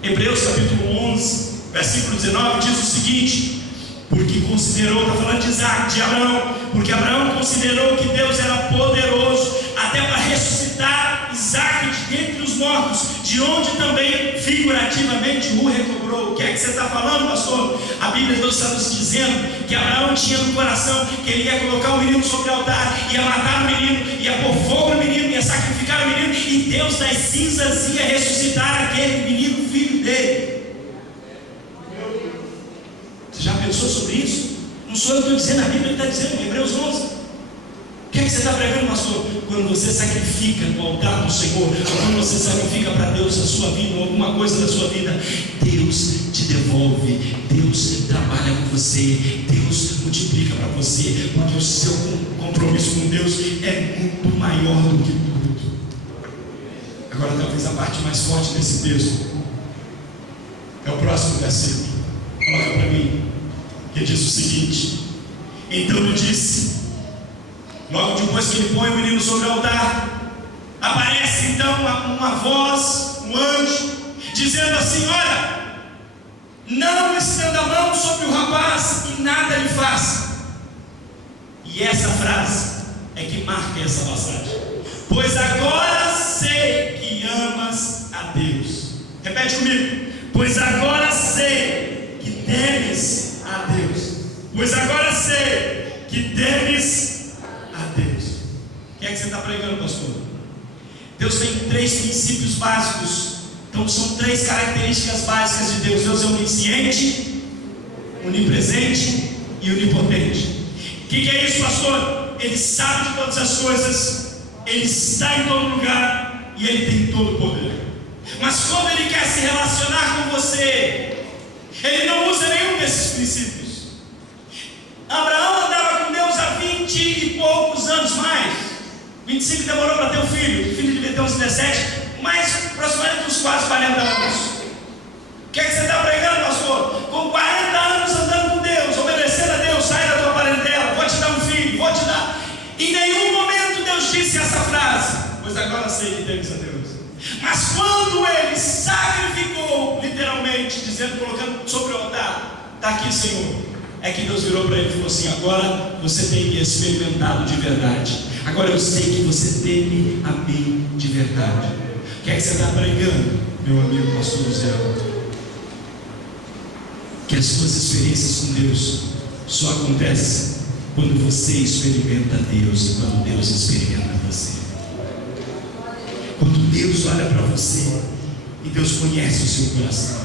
Hebreus capítulo 11, versículo 19 diz o seguinte: porque considerou, está falando de Isaac, de Abraão, porque Abraão considerou que Deus era poderoso até para ressuscitar Isaac de entre os mortos, de onde também figurativamente o recobrou. O que é que você está falando, pastor? A Bíblia está nos dizendo que Abraão tinha no coração que ele ia colocar o menino sobre o altar, ia matar o menino, ia pôr fogo no menino, ia sacrificar o menino, e Deus das cinzas ia ressuscitar aquele menino, filho dele. Você já pensou sobre isso? Não sou eu que estou dizendo, a Bíblia está dizendo em Hebreus 11. O que é que você está pregando, pastor? Quando você sacrifica no altar do Senhor, ou quando você sacrifica para Deus a sua vida, ou alguma coisa da sua vida, Deus te devolve, Deus trabalha com você, Deus multiplica para você, porque o seu compromisso com Deus é muito maior do que tudo. Agora, talvez a parte mais forte desse texto é o próximo versículo. Coloca para mim, que diz o seguinte: então ele disse, logo depois que ele põe o menino sobre o altar, aparece então uma voz, um anjo, dizendo assim: olha, não estenda a mão sobre o rapaz e nada lhe faça. E essa frase é que marca essa passagem: pois agora sei que amas a Deus. Repete comigo: pois agora sei que temes a Deus. Pois agora sei que temes a Deus. O que é que você está pregando, pastor? Deus tem 3 princípios básicos. Então são 3 características básicas de Deus. Deus é onisciente, onipresente e onipotente. O que é isso, pastor? Ele sabe de todas as coisas, ele está em todo lugar e ele tem todo o poder. Mas quando ele quer se relacionar com você, ele não usa nenhum desses princípios. Abraão andava com Deus há 20 e poucos anos mais. 25 demorou para ter um filho. O filho devia ter uns 17, mas aproximadamente uns quase 40 anos. O que é que você está pregando, pastor? Com 40 anos andando com Deus, obedecendo a Deus, sai da tua parentela, vou te dar um filho, vou te dar. Em nenhum momento Deus disse essa frase: pois agora sei que temes a Deus. Mas quando ele sacrificou, literalmente, dizendo, colocando sobre o altar, está aqui, Senhor, é que Deus virou para ele e falou assim: agora você tem me experimentado de verdade, agora eu sei que você teme a mim de verdade. O que é que você está pregando, meu amigo pastor José? Que as suas experiências com Deus só acontecem quando você experimenta Deus e quando Deus experimenta você. Quando Deus olha para você e Deus conhece o seu coração.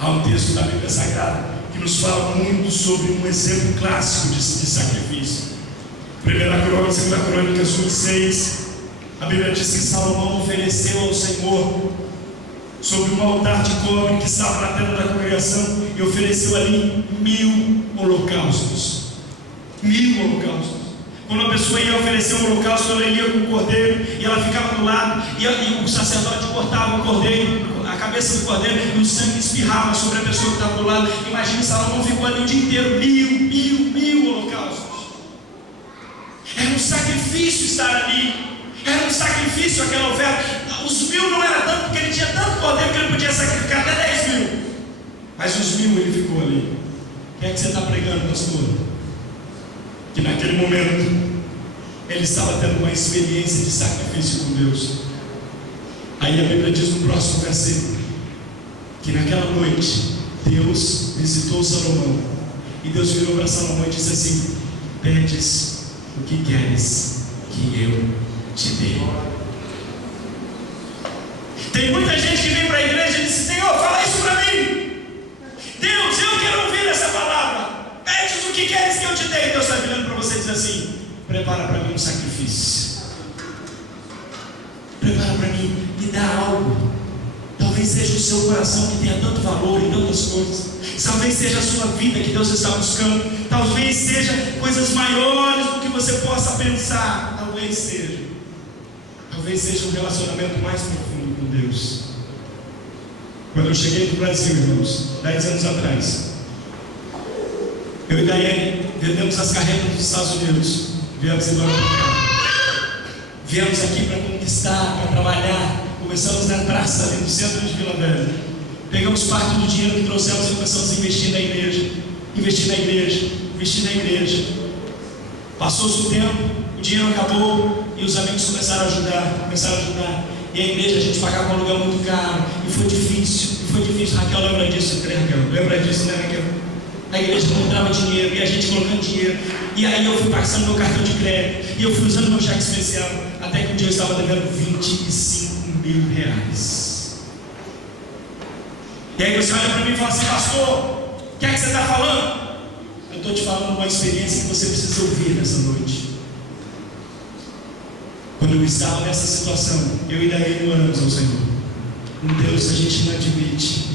Há um texto da Bíblia Sagrada que nos fala muito sobre um exemplo clássico de sacrifício. 2 Crônicas 1:6, a Bíblia diz que Salomão ofereceu ao Senhor sobre um altar de cobre que estava na tenda da congregação, e ofereceu ali 1000 holocaustos. 1000 holocaustos. Quando a pessoa ia oferecer um holocausto, ela ia com o cordeiro e ela ficava do lado, e o sacerdote cortava o cordeiro, a cabeça do cordeiro, e o sangue espirrava sobre a pessoa que estava do lado. Imagina, Salomão ficou ali o dia inteiro, 1000 holocaustos. Era um sacrifício estar ali, era um sacrifício aquela oferta. Os 1000 não era tanto, porque ele tinha tanto cordeiro que ele podia sacrificar até 10.000, mas os 1000 ele ficou ali. O que é que você está pregando, pastor? Que naquele momento ele estava tendo uma experiência de sacrifício com Deus. Aí a Bíblia diz no próximo versículo que naquela noite Deus visitou Salomão, e Deus virou para Salomão e disse assim: pedes o que queres que eu te dê? Tem muita gente que vem para a igreja e diz: Senhor, fala isso para mim. Deus, eu quero ouvir essa palavra. Pede o que queres que eu te dê. E Deus está virando para você e diz assim: prepara para mim um sacrifício. Prepara para mim, me dá algo. Talvez seja o seu coração que tenha tanto valor em tantas coisas. Talvez seja a sua vida que Deus está buscando. Talvez seja coisas maiores do que você possa pensar. Talvez seja. Talvez seja um relacionamento mais profundo com Deus. Quando eu cheguei do Brasil, irmãos, 10 anos atrás, eu e Daiane vendemos as carretas dos Estados Unidos. Viemos embora para cá. Viemos aqui para conquistar, para trabalhar. Começamos na praça ali no centro de Vila Velha. Pegamos parte do dinheiro que trouxemos e começamos a investir na igreja. Investir na igreja, investir na igreja. Passou-se o tempo, o dinheiro acabou e os amigos começaram a ajudar. E a igreja a gente pagava um aluguel muito caro. E foi difícil. Raquel lembra disso, né, Raquel? Lembra disso, né, Raquel? A igreja não entrava dinheiro e a gente colocando dinheiro. E aí eu fui passando meu cartão de crédito. E eu fui usando meu cheque especial. Até que um dia eu estava devendo 25 mil reais. E aí você olha para mim e fala assim: pastor, o que é que você está falando? Eu estou te falando uma experiência que você precisa ouvir nessa noite. Quando eu estava nessa situação, eu e Daiane oramos ao Senhor. Um Deus que a gente não admite.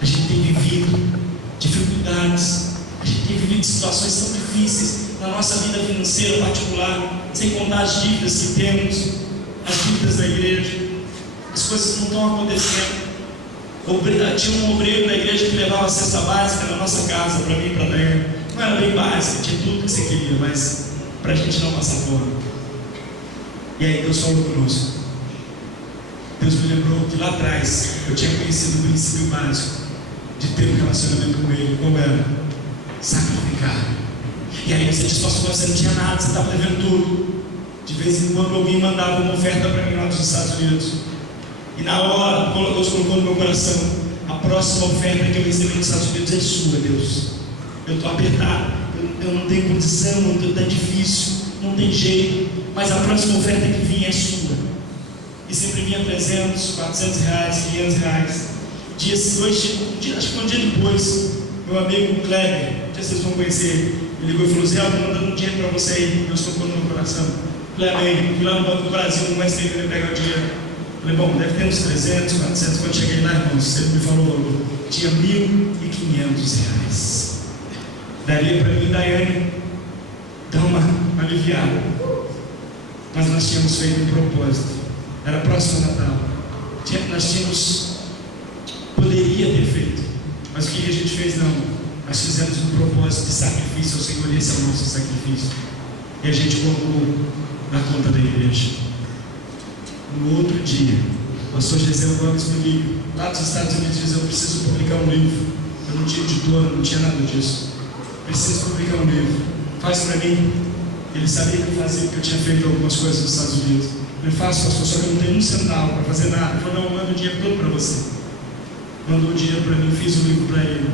A gente tem vivido dificuldades, a gente tem vivido situações tão difíceis na nossa vida financeira particular, sem contar as dívidas que temos, as dívidas da igreja. As coisas não estão acontecendo. Tinha um obreiro da igreja que levava a cesta básica na nossa casa, para mim e para a Daiane. Não era bem básica, tinha tudo que você queria, mas para a gente não passar fome. E aí Deus falou conosco. Deus me lembrou que lá atrás eu tinha conhecido o princípio básico de ter um relacionamento com Ele. Como era? Sacrificar. E aí você diz: pastor, você não tinha nada, você estava devendo tudo. De vez em quando alguém mandava uma oferta para mim lá dos Estados Unidos. E na hora, Deus colocou no meu coração: a próxima oferta que eu receber nos Estados Unidos é sua, Deus. Eu estou apertado, eu não tenho condição, está difícil, não tem jeito, mas a próxima oferta que vinha é sua. E sempre vinha 300, 400 reais, 500 reais. Acho que um dia depois, meu amigo Kleber, não sei se vocês vão conhecer, me ligou e falou: Zé, eu estou mandando um dinheiro para você aí. Deus tocou no meu coração. Kleber, fui lá no Banco do Brasil, não vai ser que pegar o dinheiro. Falei: bom, deve ter uns 300, 400. Quando cheguei lá, irmãos, ele me falou: tinha 1.500 reais. Daria para mim e Daiane dar uma aliviada. Mas nós tínhamos feito um propósito. Era próximo ao Natal. Poderia ter feito, mas o que a gente fez? Não. Nós fizemos um propósito de sacrifício ao Senhor, e esse é o nosso sacrifício. E a gente colocou na conta da igreja. No outro dia, o pastor Gisele Gomes me liga, lá dos Estados Unidos, diz: eu preciso publicar um livro. Eu não tinha editora, não tinha nada disso. Preciso publicar um livro. Faz para mim. Ele sabia que eu fazia, porque eu tinha feito algumas coisas nos Estados Unidos. Eu faço, pastor, só que eu não tenho um centavo para fazer nada. Ele falou: não, eu mando o dinheiro todo para você. Mandou o dinheiro para mim, fiz o livro para ele.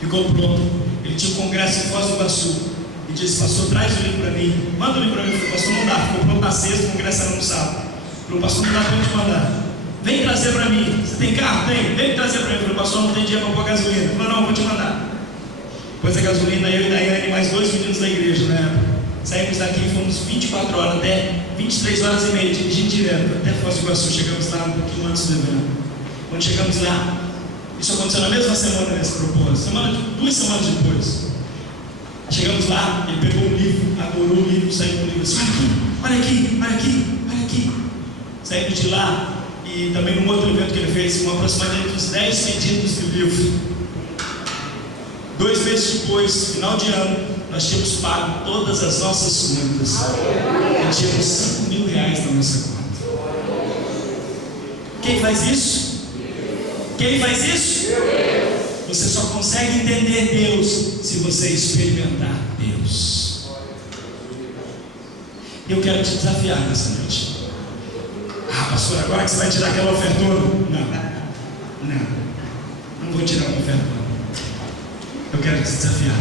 Ficou pronto. Ele tinha um congresso em Foz do Iguaçu. E disse: pastor, traz o livro para mim. Manda o livro para mim. Eu falei: pastor, não dá. Ficou pronto na sexta, o congresso era no sábado. Eu falei: pastor, não dá para eu te mandar. Vem trazer para mim. Você tem carro? Tem? Vem trazer para mim. Eu falei: pastor, não tem dinheiro para pôr gasolina. Ele falou: não, eu vou te mandar. Pôs a gasolina, eu e Daiane e mais 2 meninos da igreja na época. Saímos daqui e fomos 24 horas até 23 horas e meia, dirigindo direto até Foz do Iguaçu. Chegamos lá um pouquinho antes do evento. Quando chegamos lá, isso aconteceu na mesma semana nesse propósito, 2 semanas depois. Chegamos lá, ele pegou o livro, adorou o livro, saiu com o livro e disse: olha aqui, olha aqui, olha aqui. Saímos de lá e também num outro evento que ele fez, com aproximadamente uns 10 pedidos do livro. 2 meses depois, final de ano, nós tínhamos pago todas as nossas contas. E tínhamos 5 mil reais na nossa conta. Quem faz isso? Quem faz isso? Você só consegue entender Deus se você experimentar Deus. Eu quero te desafiar nessa noite. Ah, pastor, agora que você vai tirar aquela ofertona? Não vou tirar uma ofertona. Eu quero te desafiar.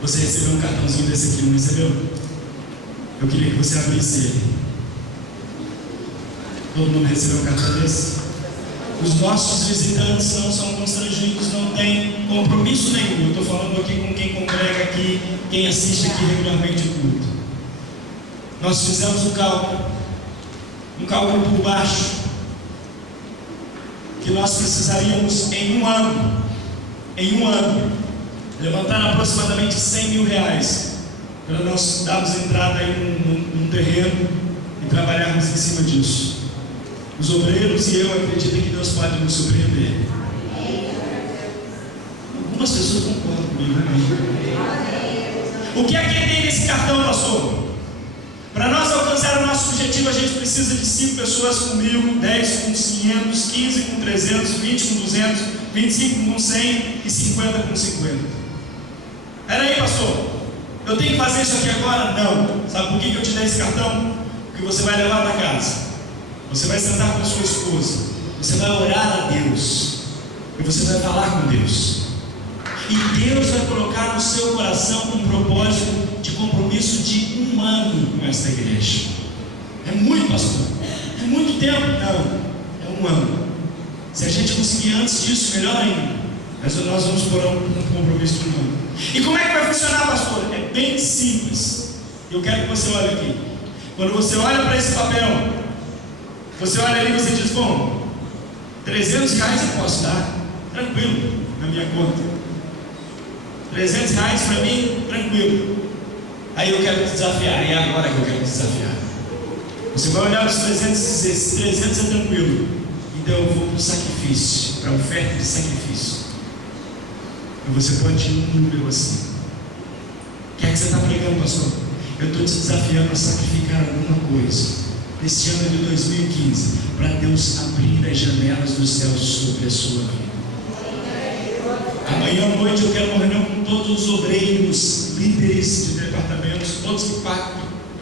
Você recebeu um cartãozinho desse aqui, não recebeu? Eu queria que você abrisse ele. Todo mundo recebeu um cartão desse? Os nossos visitantes não são constrangidos, não tem compromisso nenhum. Eu estou falando aqui com quem congrega aqui, quem assiste aqui regularmente o culto. Nós fizemos um cálculo por baixo, que nós precisaríamos em um ano, levantar aproximadamente 100 mil reais para nós darmos entrada aí num terreno e trabalharmos em cima disso. Os obreiros e eu acredito que Deus pode nos surpreender. Algumas pessoas concordam comigo, né? O que é que tem nesse cartão, pastor? Para nós alcançar o nosso objetivo, a gente precisa de 5 pessoas com 1.000, 10 com 500, 15 com 300, 20 com 200, 25 com 100 e 50 com 50. Peraí, pastor, eu tenho que fazer isso aqui agora? Não. Sabe por que eu te dei esse cartão? Porque você vai levar para casa. Você vai sentar com a sua esposa. Você vai orar a Deus. E você vai falar com Deus. E Deus vai colocar no seu coração um propósito de compromisso de 1 ano com esta igreja. É muito, pastor. É muito tempo. Não, é 1 ano. Se a gente conseguir antes disso, melhor ainda. Mas nós vamos pôr um compromisso de 1 ano. E como é que vai funcionar, pastor? É bem simples. Eu quero que você olhe aqui. Quando você olha para esse papel, você olha ali e você diz: bom, 300 reais eu posso dar, tranquilo, na minha conta. 300 reais para mim, tranquilo. Aí eu quero te desafiar. E é agora que eu quero te desafiar. Você vai olhar os 300 e dizer: esse 300 é tranquilo, então eu vou para o sacrifício, para a oferta de sacrifício. E você pode ir um número assim. O que é que você está pregando, pastor? Eu estou te desafiando a sacrificar alguma coisa neste ano de 2015, para Deus abrir as janelas dos céus sobre a sua vida. Amanhã à noite eu quero uma reunião com todos os obreiros, líderes de departamentos, todos que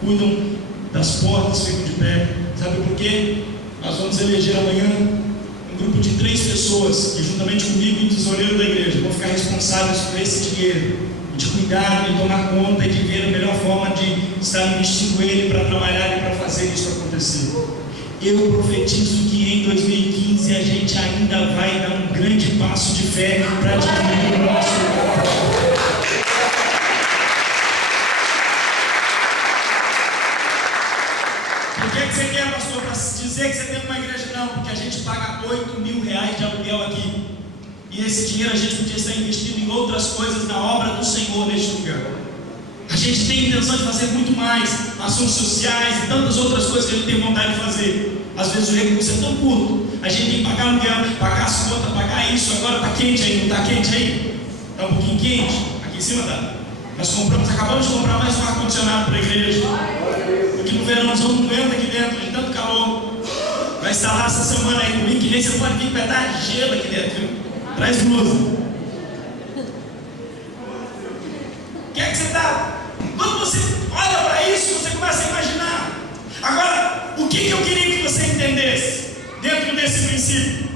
cuidam das portas, ficam de pé. Sabe por quê? Nós vamos eleger amanhã um grupo de 3 pessoas que, juntamente comigo e o tesoureiro da igreja, vão ficar responsáveis por esse dinheiro, de cuidar, de tomar conta e de ver a melhor forma de estar investindo ele para trabalhar e para fazer isso acontecer. Eu profetizo que em 2015 a gente ainda vai dar um grande passo de fé para adquirir o nosso. Por que você quer, pastor? Para dizer que você tem uma igreja? Não, porque a gente paga 8 mil reais de aluguel aqui. E esse dinheiro a gente podia estar investindo em outras coisas na obra do Senhor neste lugar. A gente tem intenção de fazer muito mais, ações sociais e tantas outras coisas que a gente tem vontade de fazer. Às vezes o recurso é tão curto, a gente tem que pagar aluguel, pagar as contas, pagar isso. Agora está quente aí, não está quente aí? Está um pouquinho quente? Aqui em cima está. Nós acabamos de comprar mais um ar-condicionado para a igreja. Porque no verão nós vamos morrendo aqui dentro de tanto calor. Vai instalar essa semana aí comigo, que nem você pode vir pedaço de gelo aqui dentro, viu? Traz blusa. O que é que você está? Quando você olha para isso, você começa a imaginar. Agora, o que eu queria que você entendesse dentro desse princípio?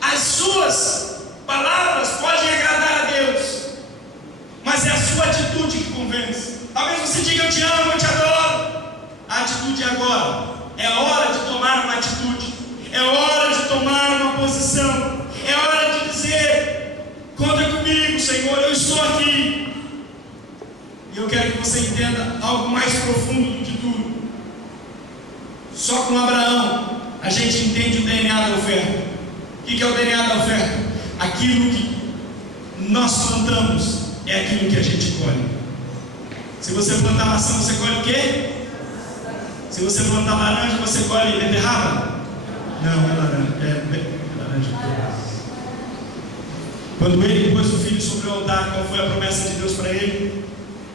As suas palavras podem agradar a Deus, mas é a sua atitude que convence. Talvez você diga: eu te amo, eu te adoro. A atitude é agora. É hora de tomar uma atitude. É hora de tomar uma posição. É hora de dizer: conta comigo, Senhor, eu estou aqui. E eu quero que você entenda algo mais profundo do que tudo. Só com Abraão a gente entende o DNA da oferta. O que é o DNA da oferta? Aquilo que nós plantamos é aquilo que a gente colhe. Se você plantar maçã, você colhe o quê? Se você plantar laranja, você colhe beterraba? Não, é laranja. É laranja. Quando ele pôs o filho sobre o altar, qual foi a promessa de Deus para ele?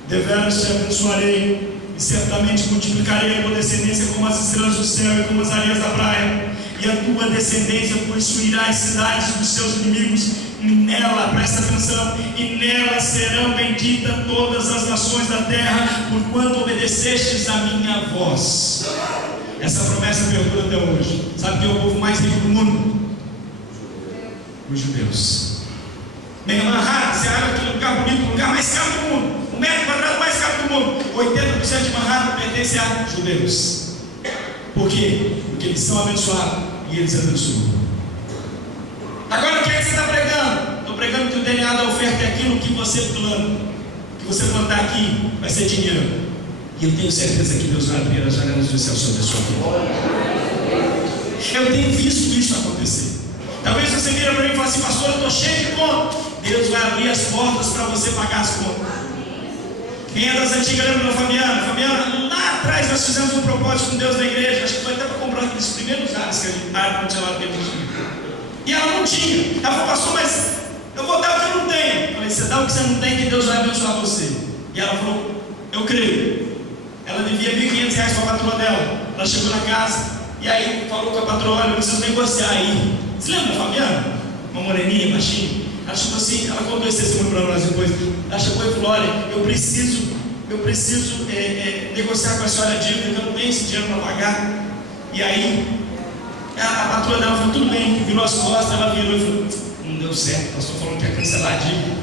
Deveras te abençoarei, e certamente multiplicarei a tua descendência como as estrelas do céu e como as areias da praia, e a tua descendência possuirá as cidades dos seus inimigos, e nela, presta atenção, e nela serão benditas todas as nações da terra, porquanto obedecestes a minha voz. Essa promessa perdura até hoje. Sabe quem é o povo mais rico do mundo? Os judeus. Minha irmã, você olha aqui no lugar bonito, o lugar mais caro do mundo. metro quadrado mais caro do mundo. 80% de Manhattan pertence a judeus. Por quê? Porque eles são abençoados e eles abençoam. Agora o que é que você está pregando? Estou pregando que o DNA da oferta é aquilo que você planta. Que você plantar aqui vai ser dinheiro. E eu tenho certeza que Deus vai abrir as janelas do céu sobre a sua vida. Eu tenho visto isso acontecer. Talvez você vira para mim e fale assim: pastor, eu estou cheio de conta. Deus vai abrir as portas para você pagar as contas. Quem é das antigas lembra da Fabiana? Fabiana, lá atrás nós fizemos um propósito com Deus na igreja. Acho que foi até para comprar aqueles primeiros ares que a gente dá quando tinha lá tempo. E ela não tinha. Ela falou: pastor, mas eu vou dar o que eu não tenho. Eu falei: você dá o que você não tem, que Deus vai abençoar você. E ela falou: eu creio. Ela devia R$1.500 para a patroa dela. Ela chegou na casa e aí falou com a patroa: olha, eu preciso negociar aí. Você lembra da Fabiana? Uma moreninha, baixinha. Ela chegou assim, ela contou esse testemunho para nós depois. Ela chegou e falou: olha, eu preciso negociar com a senhora a dívida, eu não tenho esse dinheiro para pagar. E aí a patroa dela falou: tudo bem. Virou as costas, ela virou e falou: não deu certo, o pastor falou que ia cancelar a dívida,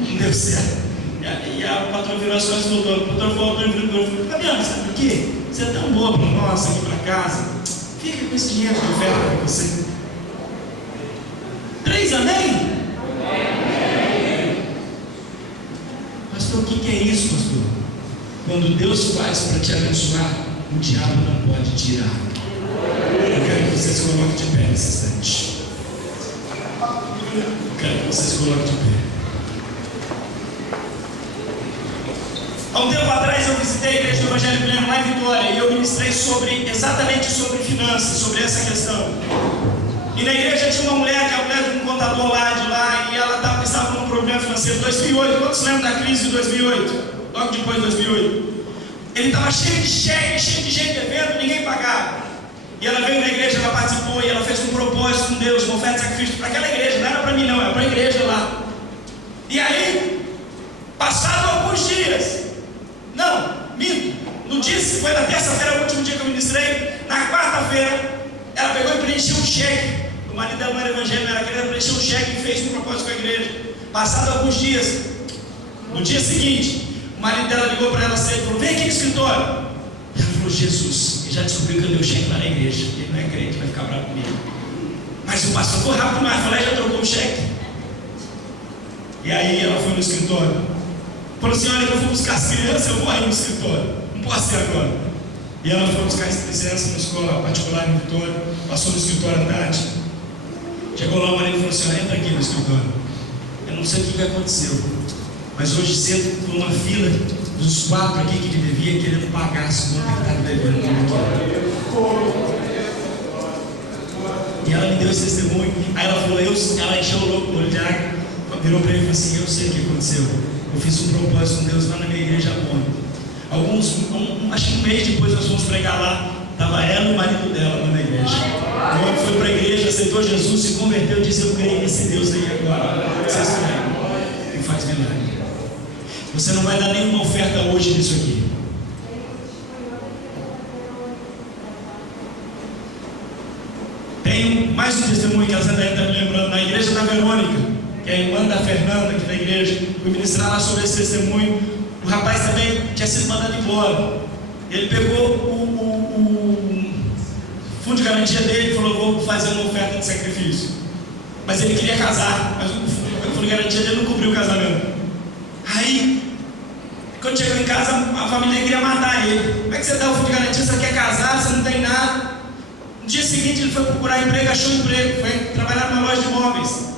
não deu certo. E a patroa virou as costas e voltou. O patrão voltou e falou: Fabiana, sabe por quê? Você é tão boa para nós aqui para casa, fica com esse dinheiro de oferta para você. 3 amém? Pastor, o que é isso, pastor? Quando Deus faz para te abençoar, o diabo não pode tirar. Eu quero que você se coloque de pé nesse instante. Eu quero que você se coloque de pé. Há um tempo atrás eu visitei a igreja do Evangelho Pleno lá em Vitória e eu ministrei exatamente sobre finanças, sobre essa questão. E na igreja tinha uma mulher, que é a mulher de um contador lá de lá, e ela estava com um problema financeiro. 2008, quantos lembram da crise de 2008? Logo depois de 2008. Ele estava cheio de cheque, cheio de gente devendo, ninguém pagava. E ela veio na igreja, ela participou e ela fez um propósito com Deus, uma oferta de sacrifício para aquela igreja. Não era para mim não, era para a igreja lá. E aí, passaram alguns dias. Não, minto. No dia, foi na terça-feira, o último dia que eu ministrei. Na quarta-feira, ela pegou e preencheu um cheque. O marido dela não era evangélico, era querendo preencher um cheque e fez um propósito com a igreja. Passados alguns dias, no dia seguinte, o marido dela ligou para ela cedo e falou: vem aqui no escritório. Ela falou: Jesus, ele já descobriu que eu dei o cheque lá na igreja. Ele não é crente, vai ficar bravo comigo. Mas o pastor ficou rápido demais, falou: já trocou o cheque. E aí ela foi no escritório. Falou assim: olha, eu vou buscar as crianças, eu vou aí no escritório. Não posso ir agora. E ela foi buscar as crianças na escola particular em Vitória. Passou no escritório à tarde. Chegou lá, o marido falou assim: entra aqui no escritório. Eu não sei o que aconteceu, mas hoje cedo foi uma fila dos 4 aqui que ele devia, querendo pagar as contas que estava devendo. E ela me deu esse testemunho. Aí ela falou: ela encheu o louco no olho de água, virou para ele e falou assim: eu sei o que aconteceu. Eu fiz um propósito com Deus lá na minha igreja ontem. Acho que um mês depois nós fomos pregar lá. Estava ela e o marido dela lá na igreja. O homem foi para a igreja, aceitou Jesus, se converteu e disse: eu creio nesse Deus aí agora. Vocês creem? E faz milagre. Você não vai dar nenhuma oferta hoje nisso aqui. Tem mais um testemunho que a Zé está me lembrando, na igreja da Verônica, que é a irmã da Fernanda aqui da igreja. Fui ministrar lá sobre esse testemunho. O rapaz também tinha sido mandado embora. Ele pegou o fundo de garantia dele e falou: vou fazer uma oferta de sacrifício. Mas ele queria casar, mas o fundo de garantia dele não cobriu o casamento. Aí, quando chegou em casa, a família queria matar ele. Como é que você dá o fundo de garantia? Você quer casar, você não tem nada. No dia seguinte ele foi procurar emprego, achou emprego, foi trabalhar numa loja de móveis.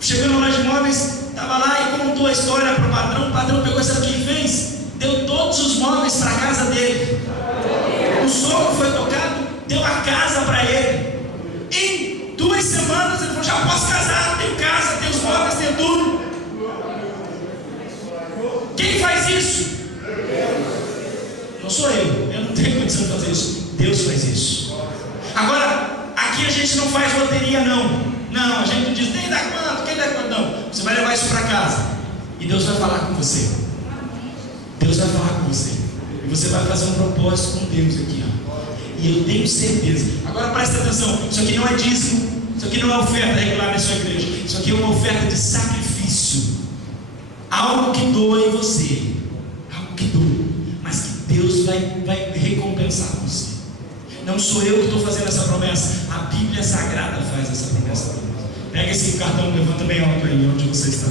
Chegou na loja de móveis, estava lá e contou a história para o patrão. O patrão pegou, sabe o que ele fez? Deu todos os móveis para a casa dele. O sogro foi tocado, deu a casa para ele. Em 2 semanas ele falou: já posso casar, tenho casa, tenho os móveis, tenho tudo. Quem faz isso? Não sou eu não tenho condição de fazer isso. Deus faz isso. Agora, aqui a gente não faz loteria não. Não, a gente não diz nem dá quanto, quem dá quanto, não. Você vai levar isso para casa e Deus vai falar com você. Deus vai falar com você e você vai fazer um propósito com Deus aqui, ó. E eu tenho certeza. Agora presta atenção, isso aqui não é dízimo, isso aqui não é oferta regular na sua igreja, isso aqui é uma oferta de sacrifício, algo que doa em você. que doa, mas que Deus vai recompensar você. Não sou eu que estou fazendo essa promessa, a Bíblia Sagrada faz essa promessa. Pega esse cartão, levanta bem alto aí onde você está.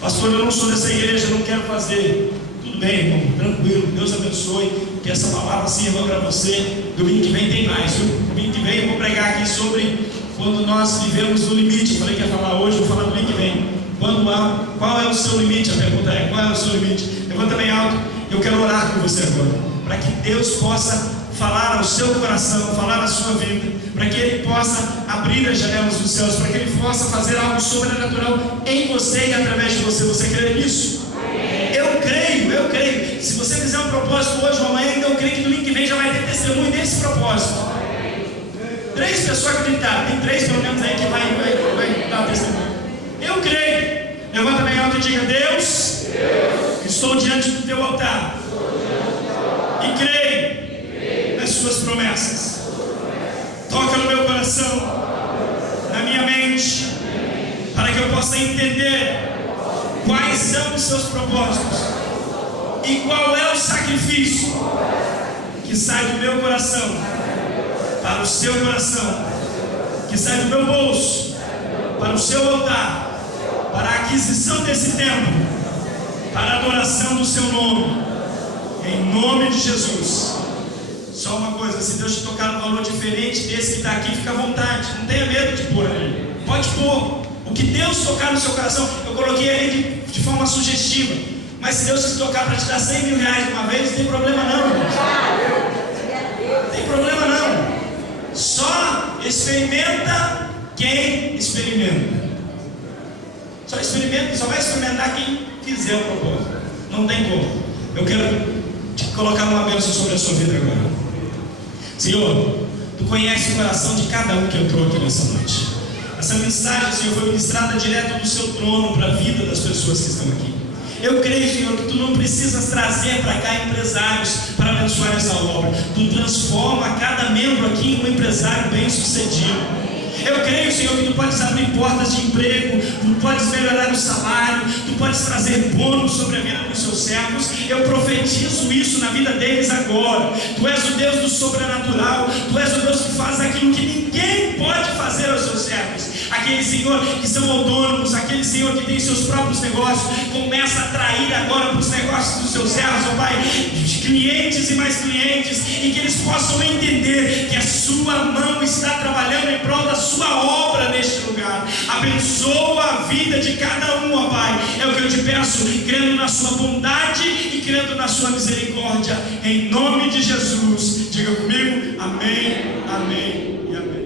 Pastor, eu não sou dessa igreja, eu não quero fazer. Tudo bem, irmão, tranquilo, Deus abençoe, que essa palavra sirva para você. Domingo que vem tem mais, viu? Domingo que vem eu vou pregar aqui sobre quando nós vivemos no limite. Eu falei que ia falar hoje, vou falar domingo que vem. Qual é o seu limite? A pergunta é, qual é o seu limite? Levanta bem alto, eu quero orar com você agora, para que Deus possa falar ao seu coração, falar à sua vida, para que Ele possa abrir as janelas dos céus, para que Ele possa fazer algo sobrenatural em você e através de você. Você crê nisso? Eu creio. Se você fizer um propósito hoje ou amanhã, eu creio que domingo que vem já vai ter testemunho desse propósito. 3 pessoas acreditaram, tem 3 pelo menos aí que vai dar testemunho. Eu creio. Levanta bem alto e diga: Deus, estou diante do teu altar e creio nas suas promessas. Toca no meu coração, na minha mente, para que eu possa entender quais são os seus propósitos e qual é o sacrifício que sai do meu coração para o seu coração, que sai do meu bolso para o seu altar, para a aquisição desse templo, para a adoração do seu nome, em nome de Jesus. Só uma coisa, se Deus te tocar num valor diferente desse que está aqui, fica à vontade, não tenha medo de pôr ali, pode pôr. O que Deus tocar no seu coração, eu coloquei ali de forma sugestiva, mas se Deus te tocar para te dar 100 mil reais de uma vez, não tem problema não, não tem problema não. Só experimenta quem experimenta. Só vai experimentar quem fizer o propósito. Não tem como. Eu quero te colocar uma bênção sobre a sua vida agora. Senhor, Tu conheces o coração de cada um que entrou aqui nessa noite. Essa mensagem, Senhor, foi ministrada direto do seu trono para a vida das pessoas que estão aqui. Eu creio, Senhor, que Tu não precisas trazer para cá empresários para abençoar essa obra. Tu transforma cada membro aqui em um empresário bem sucedido. Eu creio, Senhor, que Tu podes abrir portas de emprego, Tu podes melhorar o salário, Tu podes trazer bônus sobre a vida dos seus servos. Eu profetizo isso na vida deles agora. Tu és o Deus do sobrenatural, Tu és o Deus que faz aquilo que ninguém pode fazer aos seus servos. Aqueles, Senhor, que são autônomos, aqueles, Senhor, que têm seus próprios negócios, começa a atrair agora para os negócios dos seus servos, ó Pai, clientes e mais clientes, e que eles possam entender que a Sua mão está trabalhando em prol da Sua obra neste lugar. Abençoa a vida de cada um, ó Pai, é o que eu te peço, crendo na Sua bondade e crendo na Sua misericórdia, em nome de Jesus. Diga comigo, amém, amém e amém.